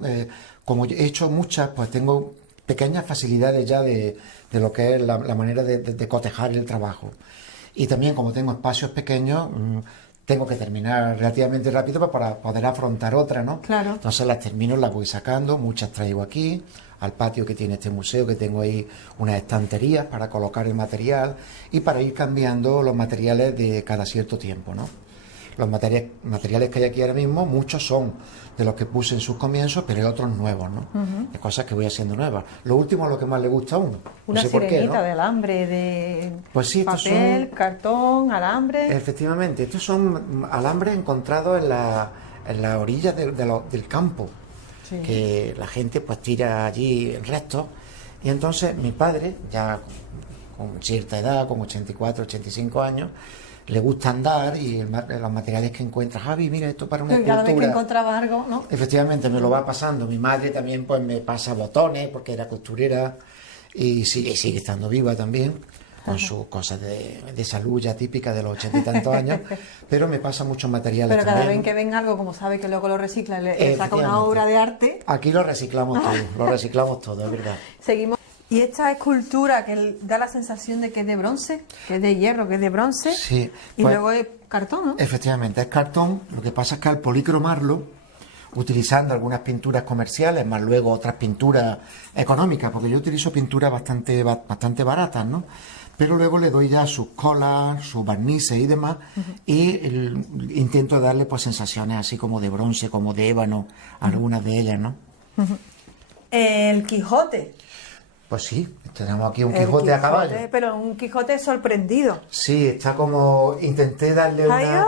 como he hecho muchas, pues tengo pequeñas facilidades ya de lo que es la manera de cotejar el trabajo. Y también como tengo espacios pequeños, tengo que terminar relativamente rápido para poder afrontar otra, ¿no? Claro. Entonces las termino, las voy sacando, muchas traigo aquí, al patio que tiene este museo, que tengo ahí unas estanterías para colocar el material y para ir cambiando los materiales de cada cierto tiempo, ¿no? Los materiales que hay aquí ahora mismo, muchos son de los que puse en sus comienzos, pero hay otros nuevos, ¿no? Hay cosas que voy haciendo nuevas. Lo último es lo que más le gusta a uno. No Una sé por qué, sirenita ¿no? de alambre, de Pues sí, estos papel, son... cartón, alambre. Efectivamente, estos son alambres encontrados en la orilla del campo, Sí. que la gente pues tira allí restos. Y entonces mi padre, ya con cierta edad, con 84, 85 años, le gusta andar y los materiales que encuentra, Javi, mira esto para una Cada vez que escultura. encontraba algo, ¿no? Efectivamente, me lo va pasando. Mi madre también pues me pasa botones porque era costurera y sigue estando viva también, con sus cosas de salud ya típicas de los 80 y tantos años, pero me pasa muchos materiales Pero cada también. vez que ven algo, como sabe que luego lo recicla, le saca una Efectivamente. obra de arte. Aquí lo reciclamos todo, es verdad. Seguimos. Y esta escultura que da la sensación de que es de bronce, que es de hierro, que es de bronce, Sí, y pues- luego es cartón, ¿no? Efectivamente, es cartón, lo que pasa es que al policromarlo, utilizando algunas pinturas comerciales, más luego otras pinturas económicas, porque yo utilizo pinturas bastante baratas, ¿no? Pero luego le doy ya sus colas, sus barnices y demás, y intento darle pues sensaciones así como de bronce, como de ébano, algunas de ellas, ¿no? El Quijote. Pues sí, tenemos aquí un El Quijote a caballo. Pero un Quijote sorprendido. Sí, está como... Intenté darle Ay, una...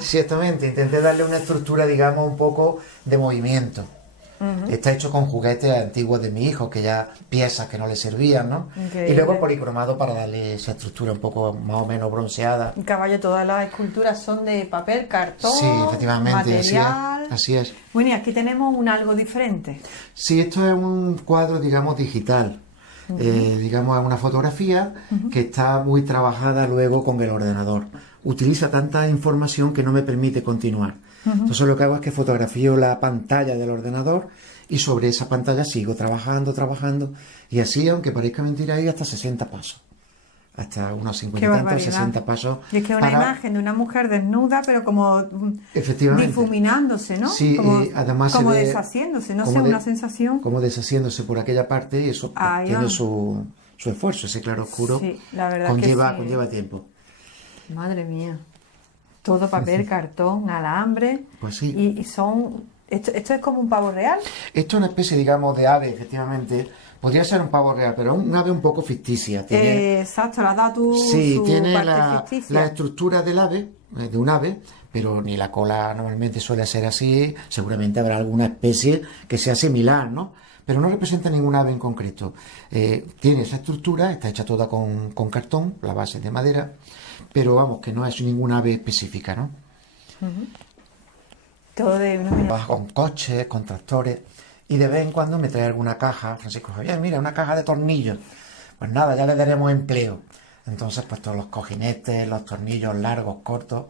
Ciertamente, intenté darle una estructura, digamos, un poco de movimiento. Está hecho con juguetes antiguos de mi hijo, que ya piezas que no le servían, ¿no? Increíble. Y luego policromado para darle esa estructura un poco más o menos bronceada. Un caballo, todas las esculturas son de papel, cartón, Sí, efectivamente, material. así es. Bueno, y aquí tenemos un algo diferente. Sí, esto es un cuadro, digamos, digital. Digamos, es una fotografía que está muy trabajada luego con el ordenador. Utiliza tanta información que no me permite continuar. Entonces lo que hago es que fotografío la pantalla del ordenador y sobre esa pantalla sigo trabajando y así, aunque parezca mentira, hay hasta 60 pasos. Hasta unos 50 Qué y tantos, barbaridad. 60 pasos. Y es que es una para- imagen de una mujer desnuda, pero como Efectivamente. difuminándose, ¿no? Sí, como, y además se como ve deshaciéndose, no como sé, de- una sensación. Como deshaciéndose por aquella parte y eso pues, Ahí tiene va. su esfuerzo, ese claro-oscuro Sí, la verdad conlleva, que sí. conlleva tiempo. Madre mía. Todo papel, cartón, alambre. Pues sí. Y son... Esto es como un pavo real. Esto es una especie, digamos, de ave, efectivamente. Podría ser un pavo real, pero es un ave un poco ficticia. Tiene, Exacto, le has dado tu sí, su tiene parte la ficticia. estructura del ave, de un ave, pero ni la cola normalmente suele ser así. Seguramente habrá alguna especie que sea similar, ¿no? Pero no representa ningún ave en concreto. Tiene esa estructura, está hecha toda con cartón, la base es de madera, pero vamos, que no es ninguna ave específica, ¿no? Todo de una manera. Trabaja con coches, con tractores, y de vez en cuando me trae alguna caja. Francisco Javier, mira, una caja de tornillos. Pues nada, ya le daremos empleo. Entonces, pues todos los cojinetes, los tornillos largos, cortos,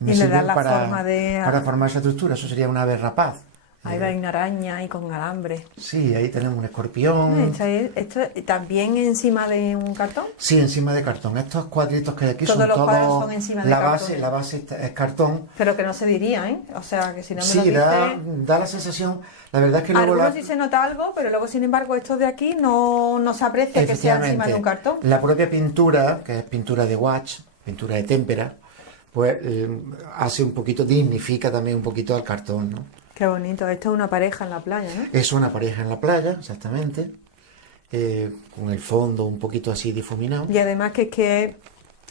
me Y le sirven das la forma de- para formar esa estructura. Eso sería una ave rapaz. Ahí va una araña y con alambre. Sí, ahí tenemos un escorpión. Esto también encima de un cartón. Sí, encima de cartón. Estos cuadritos que hay aquí Todos son los cuadros todos... son encima de la cartón. base es cartón. Pero que no se diría, ¿eh? O sea, que si no me Sí, lo da dices... la sensación... La verdad es que luego Algunos sí se nota algo, pero luego, sin embargo, estos de aquí no se aprecia que sea encima de un cartón. La propia pintura, que es pintura de watch, pintura de témpera, pues hace un poquito, dignifica también un poquito al cartón, ¿no? Qué bonito. Esto es una pareja en la playa, ¿no? Es una pareja en la playa, exactamente, con el fondo un poquito así difuminado. Y además que es que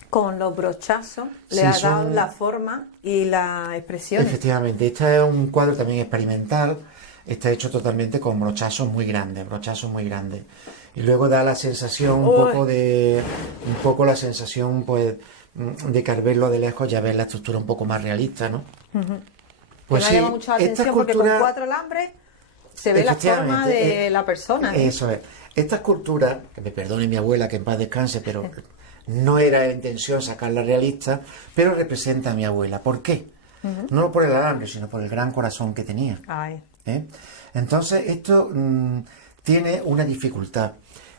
Con los brochazos Sí, le ha dado son- la forma y la expresión. Efectivamente, este es un cuadro también experimental, está hecho totalmente con brochazos muy grandes, Y luego da la sensación un poco la sensación pues de que al verlo de lejos ya ves la estructura un poco más realista, ¿no? Que me llama mucho la esta atención porque con escultura- 4 alambres se ve la forma Efectivamente, de la persona. ¿eh? Eso es. Esta escultura, que me perdone mi abuela, que en paz descanse, pero no era la intención sacarla realista, pero representa a mi abuela. ¿Por qué? No por el alambre, sino por el gran corazón que tenía. Ay, ¿eh? Entonces, esto tiene una dificultad.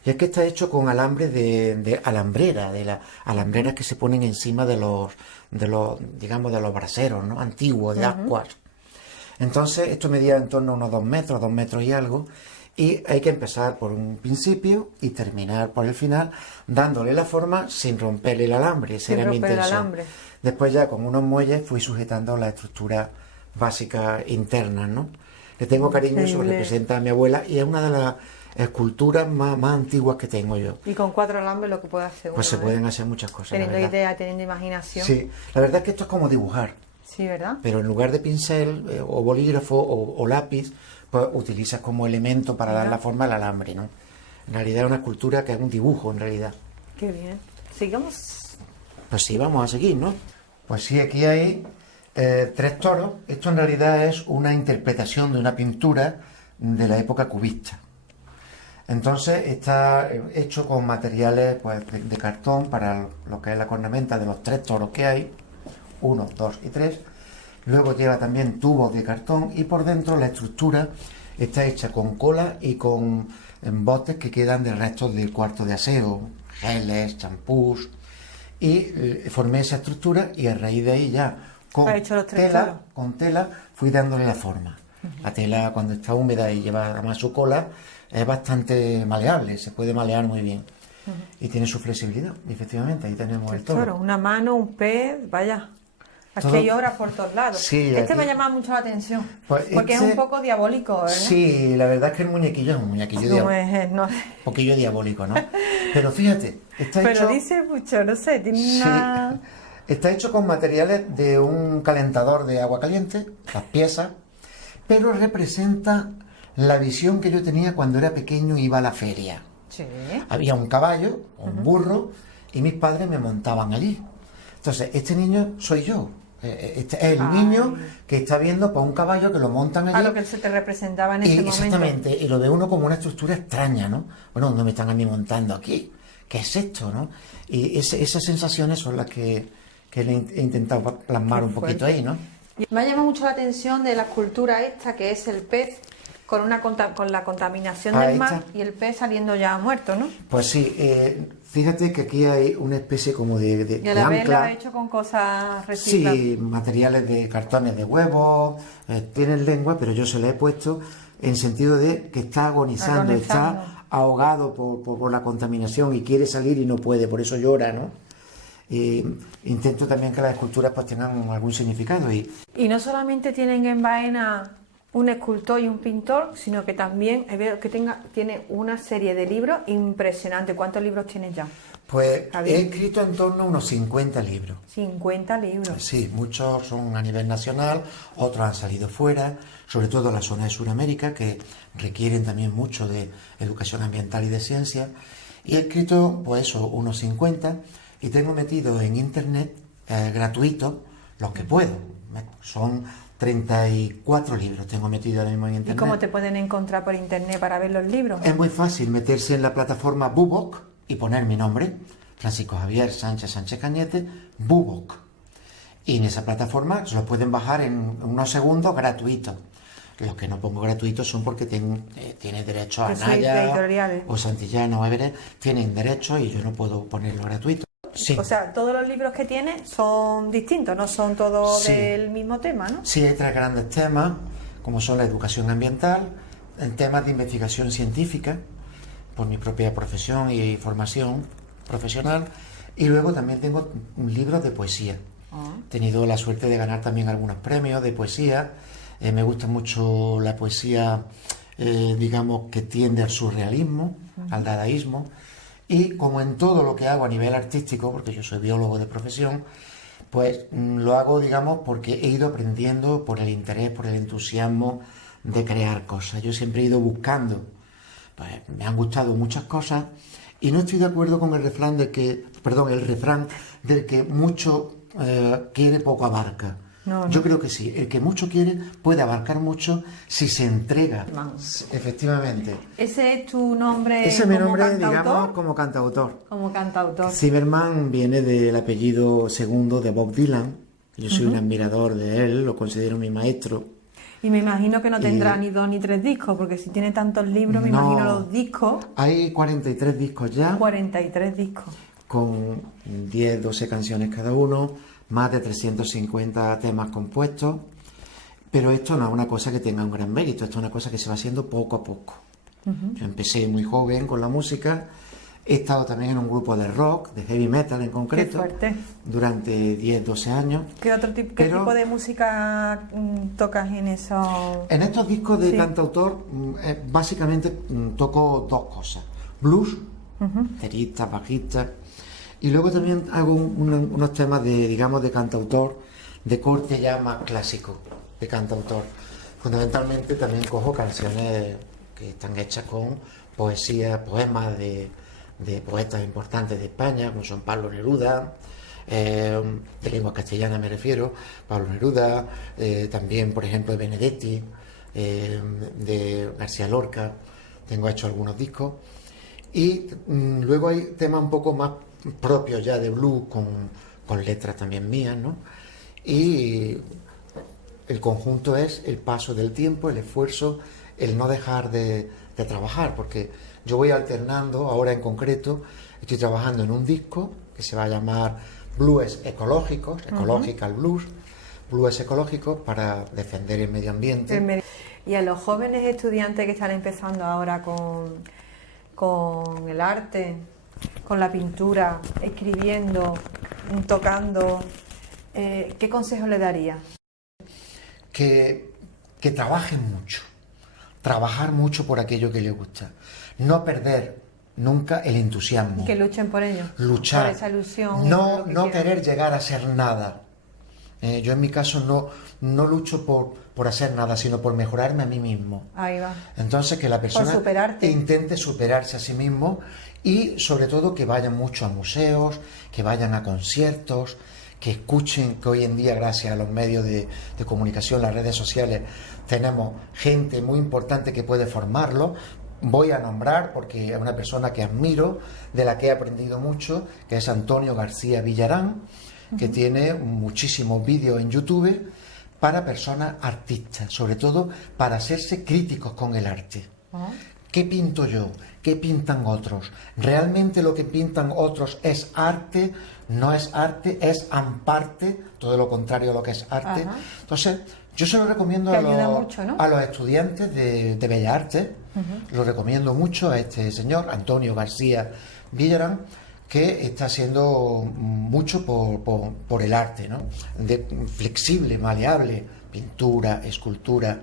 Y es que está hecho con alambre de alambrera, de las alambreras que se ponen encima de los digamos, de los braseros, ¿no? Antiguos, de ascuas. Entonces, esto medía en torno a unos 2 metros y algo, y hay que empezar por un principio y terminar por el final, dándole la forma sin romperle el alambre. Esa Sin era mi romper el intención. alambre. Después ya con unos muelles fui sujetando la estructura básica interna, ¿no? Le tengo cariño, eso Increíble. representa a mi abuela y es una de las esculturas más antiguas que tengo yo. y con 4 alambres lo que puede hacer Pues se uno, ¿eh? pueden hacer muchas cosas, la Teniendo verdad. idea, teniendo imaginación. Sí, la verdad es que esto es como dibujar, Sí, ¿verdad? pero en lugar de pincel o bolígrafo o lápiz, pues utilizas como elemento para dar la forma al alambre, ¿no? En realidad es una escultura que es un dibujo, en realidad. Qué bien. Sigamos. Pues sí, vamos a seguir, ¿no? Pues sí, aquí hay 3 toros. Esto en realidad es una interpretación de una pintura de la época cubista. Entonces está hecho con materiales pues, de cartón para lo que es la cornamenta de los 3 toros que hay, 1, 2 y 3. Luego lleva también tubos de cartón y por dentro la estructura está hecha con cola y con botes que quedan de restos del cuarto de aseo, geles, champús. Y formé esa estructura y a raíz de ahí ya Ha hecho los 3 toros. con tela fui dándole la forma. La tela cuando está húmeda y lleva además su cola es bastante maleable, se puede malear muy bien. Y tiene su flexibilidad, y efectivamente, ahí tenemos el toro. Una mano, un pez, vaya. Aquí Todo- hay obras por todos lados. Sí, Este aquí- me llama mucho la atención. Pues porque es este- un poco diabólico, ¿verdad? Sí, la verdad es que el muñequillo es un muñequillo, No es, no es. un poquillo diabólico, ¿no? Pero fíjate, está Pero hecho... dice mucho, no sé, tiene Sí, una... está hecho con materiales de un calentador de agua caliente, las piezas, pero representa la visión que yo tenía cuando era pequeño y iba a la feria. Sí. Había un caballo, un burro, y mis padres me montaban allí. Entonces, este niño soy yo. Este es el niño que está viendo por un caballo que lo montan allí. A lo que se te representaba en Y ese momento. exactamente, y lo ve uno como una estructura extraña, ¿no? Bueno, no me están a mí montando aquí. ¿Qué es esto, no? Y esas sensaciones son las que le he intentado plasmar un poquito ahí, ¿no? Me ha llamado mucho la atención de la escultura esta, que es el pez con con la contaminación Ah, del mar esta. y el pez saliendo ya muerto, ¿no? Pues sí, fíjate que aquí hay una especie como de Y a la vez lo ancla. ha hecho con cosas recicladas. Sí, materiales de cartones de huevos, tienen lengua, pero yo se le he puesto en sentido de que está agonizando, Agonizando. está ahogado por la contaminación y quiere salir y no puede, por eso llora, ¿no? Intento también que las esculturas pues tengan algún significado y Y no solamente tienen en Baena un escultor y un pintor, sino que también veo que tiene una serie de libros impresionantes. ¿Cuántos libros tienes ya? pues Javier. he escrito en torno a unos 50 libros. 50 libros. Sí, muchos son a nivel nacional, otros han salido fuera, sobre todo en la zona de Sudamérica, que requieren también mucho de educación ambiental y de ciencia. Y he escrito, pues eso, unos 50, y tengo metido en internet gratuitos los que puedo. Son 34 libros, tengo metido ahora mismo en ¿Y internet. cómo te pueden encontrar por internet para ver los libros? Es muy fácil meterse en la plataforma Bubok y poner mi nombre, Francisco Javier Sánchez Cañete, Bubok. Y en esa plataforma se lo pueden bajar en unos segundos gratuitos. Los que no pongo gratuitos son porque tiene derecho a Que sois de Naya editoriales. o Santillana o Everest, tienen derecho y yo no puedo ponerlo gratuito. Sí. O sea, todos los libros que tiene son distintos, no son todos Sí. del mismo tema, ¿no? Sí, hay 3 grandes temas, como son la educación ambiental, en temas de investigación científica, por mi propia profesión y formación profesional, y luego también tengo un libro de poesía. He tenido la suerte de ganar también algunos premios de poesía. Me gusta mucho la poesía, digamos, que tiende al surrealismo, al dadaísmo, Y como en todo lo que hago a nivel artístico, porque yo soy biólogo de profesión, pues lo hago, digamos, porque he ido aprendiendo por el interés, por el entusiasmo de crear cosas. Yo siempre he ido buscando, pues me han gustado muchas cosas y no estoy de acuerdo con el refrán del que mucho quiere, poco abarca. No. Yo creo que sí, el que mucho quiere puede abarcar mucho si se entrega. Efectivamente. ¿Ese es tu nombre? Ese es mi como nombre, cantautor? digamos, como cantautor. Como cantautor. Zimmerman viene del apellido segundo de Bob Dylan. Yo soy un admirador de él, lo considero mi maestro. Y me imagino que no tendrá ni 2 ni 3 discos, porque si tiene tantos libros, me No. imagino los discos. Hay 43 discos ya, 43 discos. con 10, 12 canciones cada uno, más de 350 temas compuestos. Pero esto no es una cosa que tenga un gran mérito, esto es una cosa que se va haciendo poco a poco. Yo empecé muy joven con la música, he estado también en un grupo de rock, de heavy metal en concreto, Qué fuerte. durante 10, 12 años. ¿Qué Pero- tipo de música tocas en eso? En estos discos de Sí. cantautor, básicamente toco dos cosas: blues, bateristas, bajistas, y luego también hago unos temas de, digamos, de cantautor de corte ya más clásico, de cantautor. Fundamentalmente también cojo canciones que están hechas con poesía, poemas de poetas importantes de España, como son Pablo Neruda, de lengua castellana me refiero, Pablo Neruda, también, por ejemplo, de Benedetti, de García Lorca. Tengo hecho algunos discos. Y luego hay temas un poco más propios ya de blues, con letras también mías, ¿no? Y el conjunto es el paso del tiempo, el esfuerzo, el no dejar de trabajar, porque yo voy alternando, ahora en concreto, estoy trabajando en un disco que se va a llamar Blues Ecológicos, Ecological Blues, Blues Ecológicos para defender el medio ambiente. Y a los jóvenes estudiantes que están empezando ahora con el arte, con la pintura, escribiendo, tocando, ¿qué consejo le daría? Que trabajen mucho, trabajar mucho por aquello que les gusta, no perder nunca el entusiasmo, Que luchen por ello, luchar, por esa ilusión. no lo que quieran. querer llegar a ser nada. Yo en mi caso no lucho por hacer nada, sino por mejorarme a mí mismo. Ahí va. Entonces que la persona superarte. intente superarse a sí mismo y sobre todo que vayan mucho a museos, que vayan a conciertos, que escuchen, que hoy en día gracias a los medios de comunicación, las redes sociales, tenemos gente muy importante que puede formarlo. Voy a nombrar, porque es una persona que admiro, de la que he aprendido mucho, que es Antonio García Villarán, que tiene muchísimos vídeos en YouTube para personas artistas, sobre todo para hacerse críticos con el arte. ¿Qué pinto yo? ¿Qué pintan otros? ¿Realmente lo que pintan otros es arte? No es arte, es amparte, todo lo contrario a lo que es arte. Ajá. Entonces, yo se lo recomiendo Que a ayuda mucho, ¿no? los estudiantes de Bellas Artes, lo recomiendo mucho a este señor, Antonio García Villarán, que está haciendo mucho por el arte, ¿no? Flexible, maleable, pintura, escultura.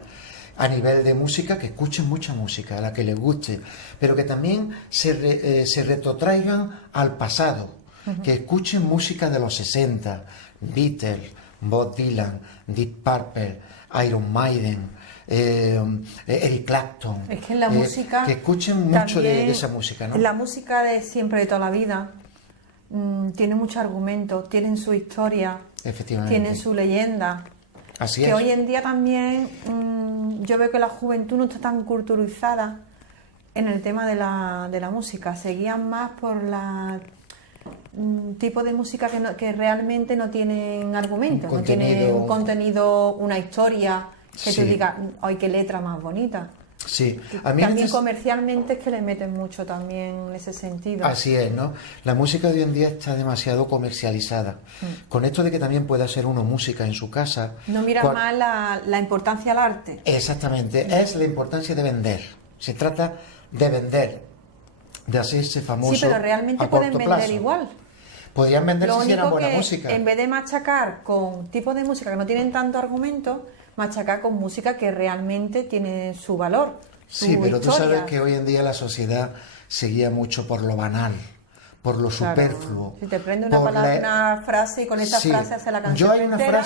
A nivel de música, que escuchen mucha música, a la que les guste, pero que también se retrotraigan al pasado, que escuchen música de los 60, Beatles, Bob Dylan, Deep Purple, Iron Maiden, Eric Clapton. Es que en la música que escuchen mucho de también, esa música, ¿no? La música de siempre, de toda la vida, tiene mucho argumento, tienen su historia, Efectivamente. tienen su leyenda. Así Que es. hoy en día también yo veo que la juventud no está tan culturizada en el tema de la música. Se guían más por la tipo de música que realmente no tienen argumentos, no tienen un contenido, una historia que Sí. te diga, ¡ay, qué letra más bonita! Sí, a mí También comercialmente es que le meten mucho también en ese sentido. Así es, ¿no? La música de hoy en día está demasiado comercializada. Con esto de que también puede hacer uno música en su casa. No miran cual- más la importancia al arte. Exactamente, es la importancia de vender. Se trata de vender, de hacerse famoso. Sí, pero realmente a pueden corto vender plazo. igual. Podrían vender Lo si hicieran único buena que música. en vez de machacar con tipos de música que no tienen tanto argumento, machacar con música que realmente tiene su valor. Sí, su pero tú historia. sabes que hoy en día la sociedad se guía mucho por lo banal. por lo Claro. superfluo. Si te prende una por palabra, una frase y con esa Sí. frase hace la canción Yo hay entera.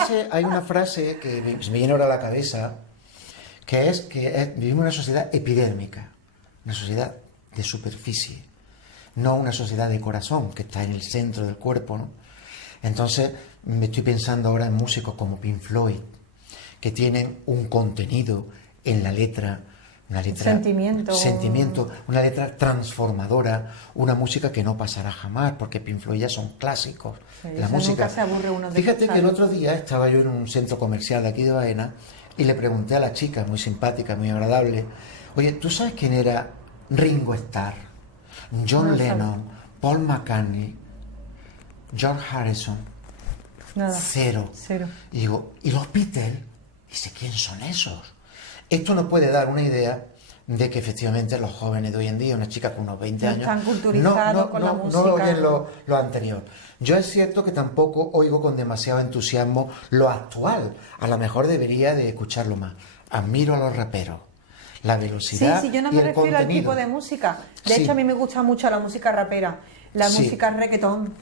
una frase que se me viene ahora a la cabeza, vivimos en una sociedad epidérmica, una sociedad de superficie, no una sociedad de corazón que está en el centro del cuerpo, ¿no? Entonces me estoy pensando ahora en músicos como Pink Floyd, que tienen un contenido en la letra, una letra Sentimiento. una letra transformadora, una música que no pasará jamás, porque Pink Floyd ya son clásicos. Sí, La eso música. nunca se aburre uno de Fíjate que el escucharlo. otro día estaba yo en un centro comercial de aquí de Baena y le pregunté a la chica, muy simpática, muy agradable, oye, ¿tú sabes quién era Ringo Starr, John No Lennon, Paul McCartney, George Harrison? Nada. Cero. Cero. Y digo, ¿y los Beatles? Dice, ¿quién son esos? Esto nos puede dar una idea de que efectivamente los jóvenes de hoy en día, una chica con unos 20 No años, están culturizados con la música. no oyen lo anterior. Yo es cierto que tampoco oigo con demasiado entusiasmo lo actual. A lo mejor debería de escucharlo más. Admiro a los raperos. La Sí, velocidad sí, yo no y me el refiero al contenido. tipo de música. De Sí. hecho, a mí me gusta mucho la música rapera, la Sí. música reggaetón.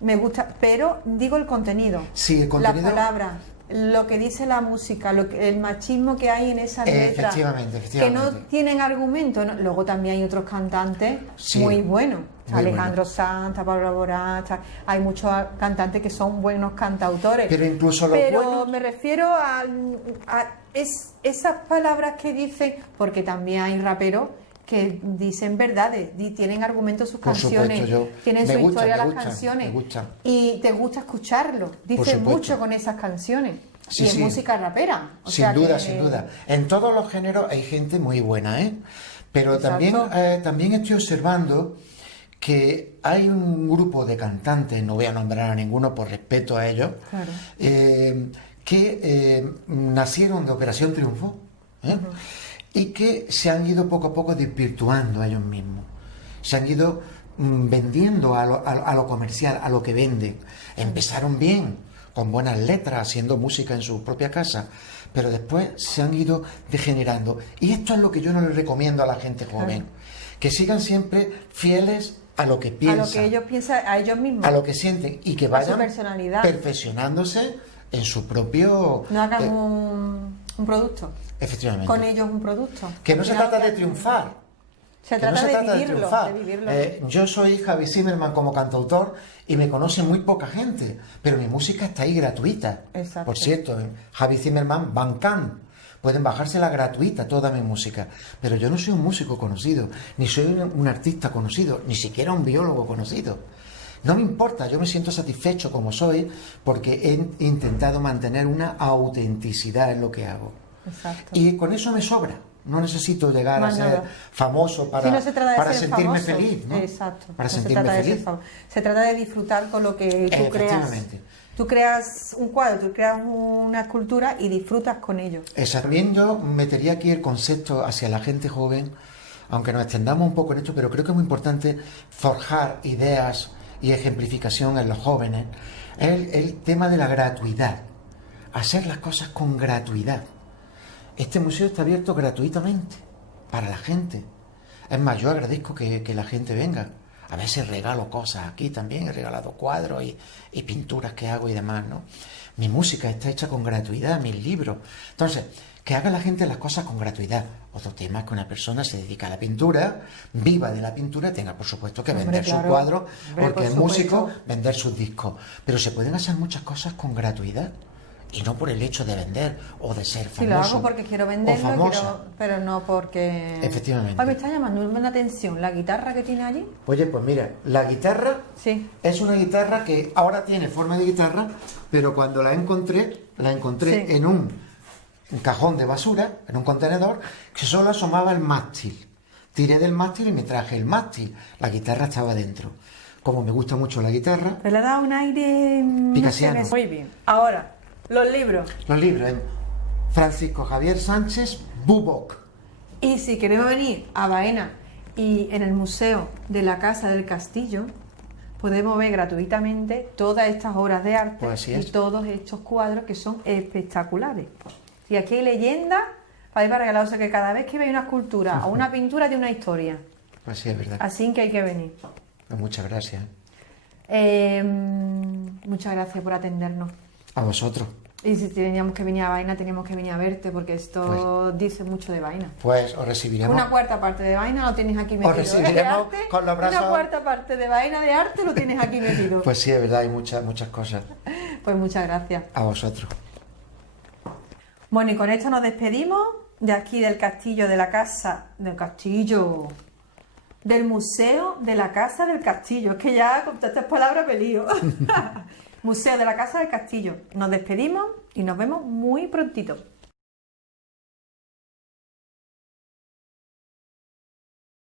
Me gusta, pero digo el contenido. Sí, el contenido. Las palabras, lo que dice la música, el machismo que hay en esas letras. Efectivamente. Que no tienen argumento, ¿no? Luego también hay otros cantantes Sí, muy buenos. Está muy Alejandro Sanz, Pablo Alborán, hay muchos cantantes que son buenos cantautores. Pero incluso los Pero buenos. me refiero a esas palabras que dicen, porque también hay raperos que dicen verdades, tienen argumentos sus Por canciones, supuesto, tienen me su gusta, historia me las gusta, canciones me gusta. y te gusta escucharlo, dicen supuesto. mucho con esas canciones Sí, y es sí. música rapera. O Sin sea duda, que- sin duda. En todos los géneros hay gente muy buena, ¿eh? Pero Exacto. también estoy observando que hay un grupo de cantantes, no voy a nombrar a ninguno por respeto a ellos, Claro. que nacieron de Operación Triunfo, ¿eh? Y que se han ido poco a poco desvirtuando a ellos mismos. Se han ido vendiendo a lo comercial, a lo que venden. Empezaron bien, con buenas letras, haciendo música en su propia casa, pero después se han ido degenerando. Y esto es lo que yo no les recomiendo a la gente joven, que sigan siempre fieles a lo que a piensan, lo que ellos piensan, a ellos mismos. a lo que sienten, y que A su vayan personalidad. perfeccionándose en su propio... No hagan un producto. Efectivamente. Con ellos un producto. Que no Al se final trata de lo que- triunfar. Se Que no trata se de trata de vivirlo, triunfar. de vivirlo. Yo soy Javi Zimmerman como cantautor y me conoce muy poca gente, pero mi música está ahí gratuita. Exacto. Por cierto, Javi Zimmerman Bandcamp. Pueden bajársela gratuita toda mi música. Pero yo no soy un músico conocido, ni soy un artista conocido, ni siquiera un biólogo conocido. No me importa, yo me siento satisfecho como soy porque he intentado mantener una autenticidad en lo que hago. Exacto. Y con eso me sobra. No necesito llegar Más a ser nada. famoso para, Sí, no se trata de para ser sentirme famoso. feliz, ¿no? Exacto. Para No se sentirme trata de ser feliz. famoso. Se trata de disfrutar con lo que tú creas. Efectivamente. Tú creas un cuadro, tú creas una escultura y disfrutas con ello. También yo metería aquí el concepto hacia la gente joven, aunque nos extendamos un poco en esto, pero creo que es muy importante forjar ideas y ejemplificación en los jóvenes. El tema de la gratuidad. Hacer las cosas con gratuidad. Este museo está abierto gratuitamente para la gente. Es más, yo agradezco que la gente venga. A veces regalo cosas aquí también, he regalado cuadros y pinturas que hago y demás, ¿no? Mi música está hecha con gratuidad, mis libros. Entonces, que haga la gente las cosas con gratuidad. Otro tema es que una persona se dedica a la pintura, viva de la pintura, tenga por supuesto que Hombre, vender claro. sus cuadros, Hombre, porque por es músico, supuesto. vender sus discos. Pero se pueden hacer muchas cosas con gratuidad. Y no por el hecho de vender o de ser famoso. Sí, lo hago porque quiero venderlo, o famosa. pero no porque... Efectivamente. Ay, me está llamando la atención la guitarra que tiene allí. Oye, pues mira, la guitarra Sí. es una guitarra que ahora tiene forma de guitarra, pero cuando la encontré Sí. en un cajón de basura, en un contenedor, que solo asomaba el mástil. Tiré del mástil y me traje el mástil. La guitarra estaba dentro. Como me gusta mucho la guitarra, Te le ha dado un aire... no sé, Picasiano. muy bien. Ahora, los libros. los libros en Francisco Javier Sánchez Bubok. Y si queremos venir a Baena y en el Museo de la Casa del Castillo, podemos ver gratuitamente todas estas obras de arte Pues así y es. todos estos cuadros que son espectaculares. Y aquí hay leyendas para regalar, o sea que cada vez que veis una escultura o una pintura tiene una historia. Pues sí, es verdad. Así que hay que venir. Pues muchas gracias. Muchas gracias por atendernos. A vosotros. Y si teníamos que venir a Vaina, teníamos que venir a verte, porque esto dice mucho de Vaina. Pues os recibiremos. Una cuarta parte de Vaina lo tienes aquí metido. Os recibiremos con los brazos. Una cuarta parte de Vaina de arte lo tienes aquí metido. Pues sí, es verdad, hay muchas cosas. Pues muchas gracias. A vosotros. Bueno, y con esto nos despedimos de aquí del castillo, del Museo de la Casa del Castillo. Es que ya con todas estas palabras me lío. Museo de la Casa del Castillo. Nos despedimos y nos vemos muy prontito.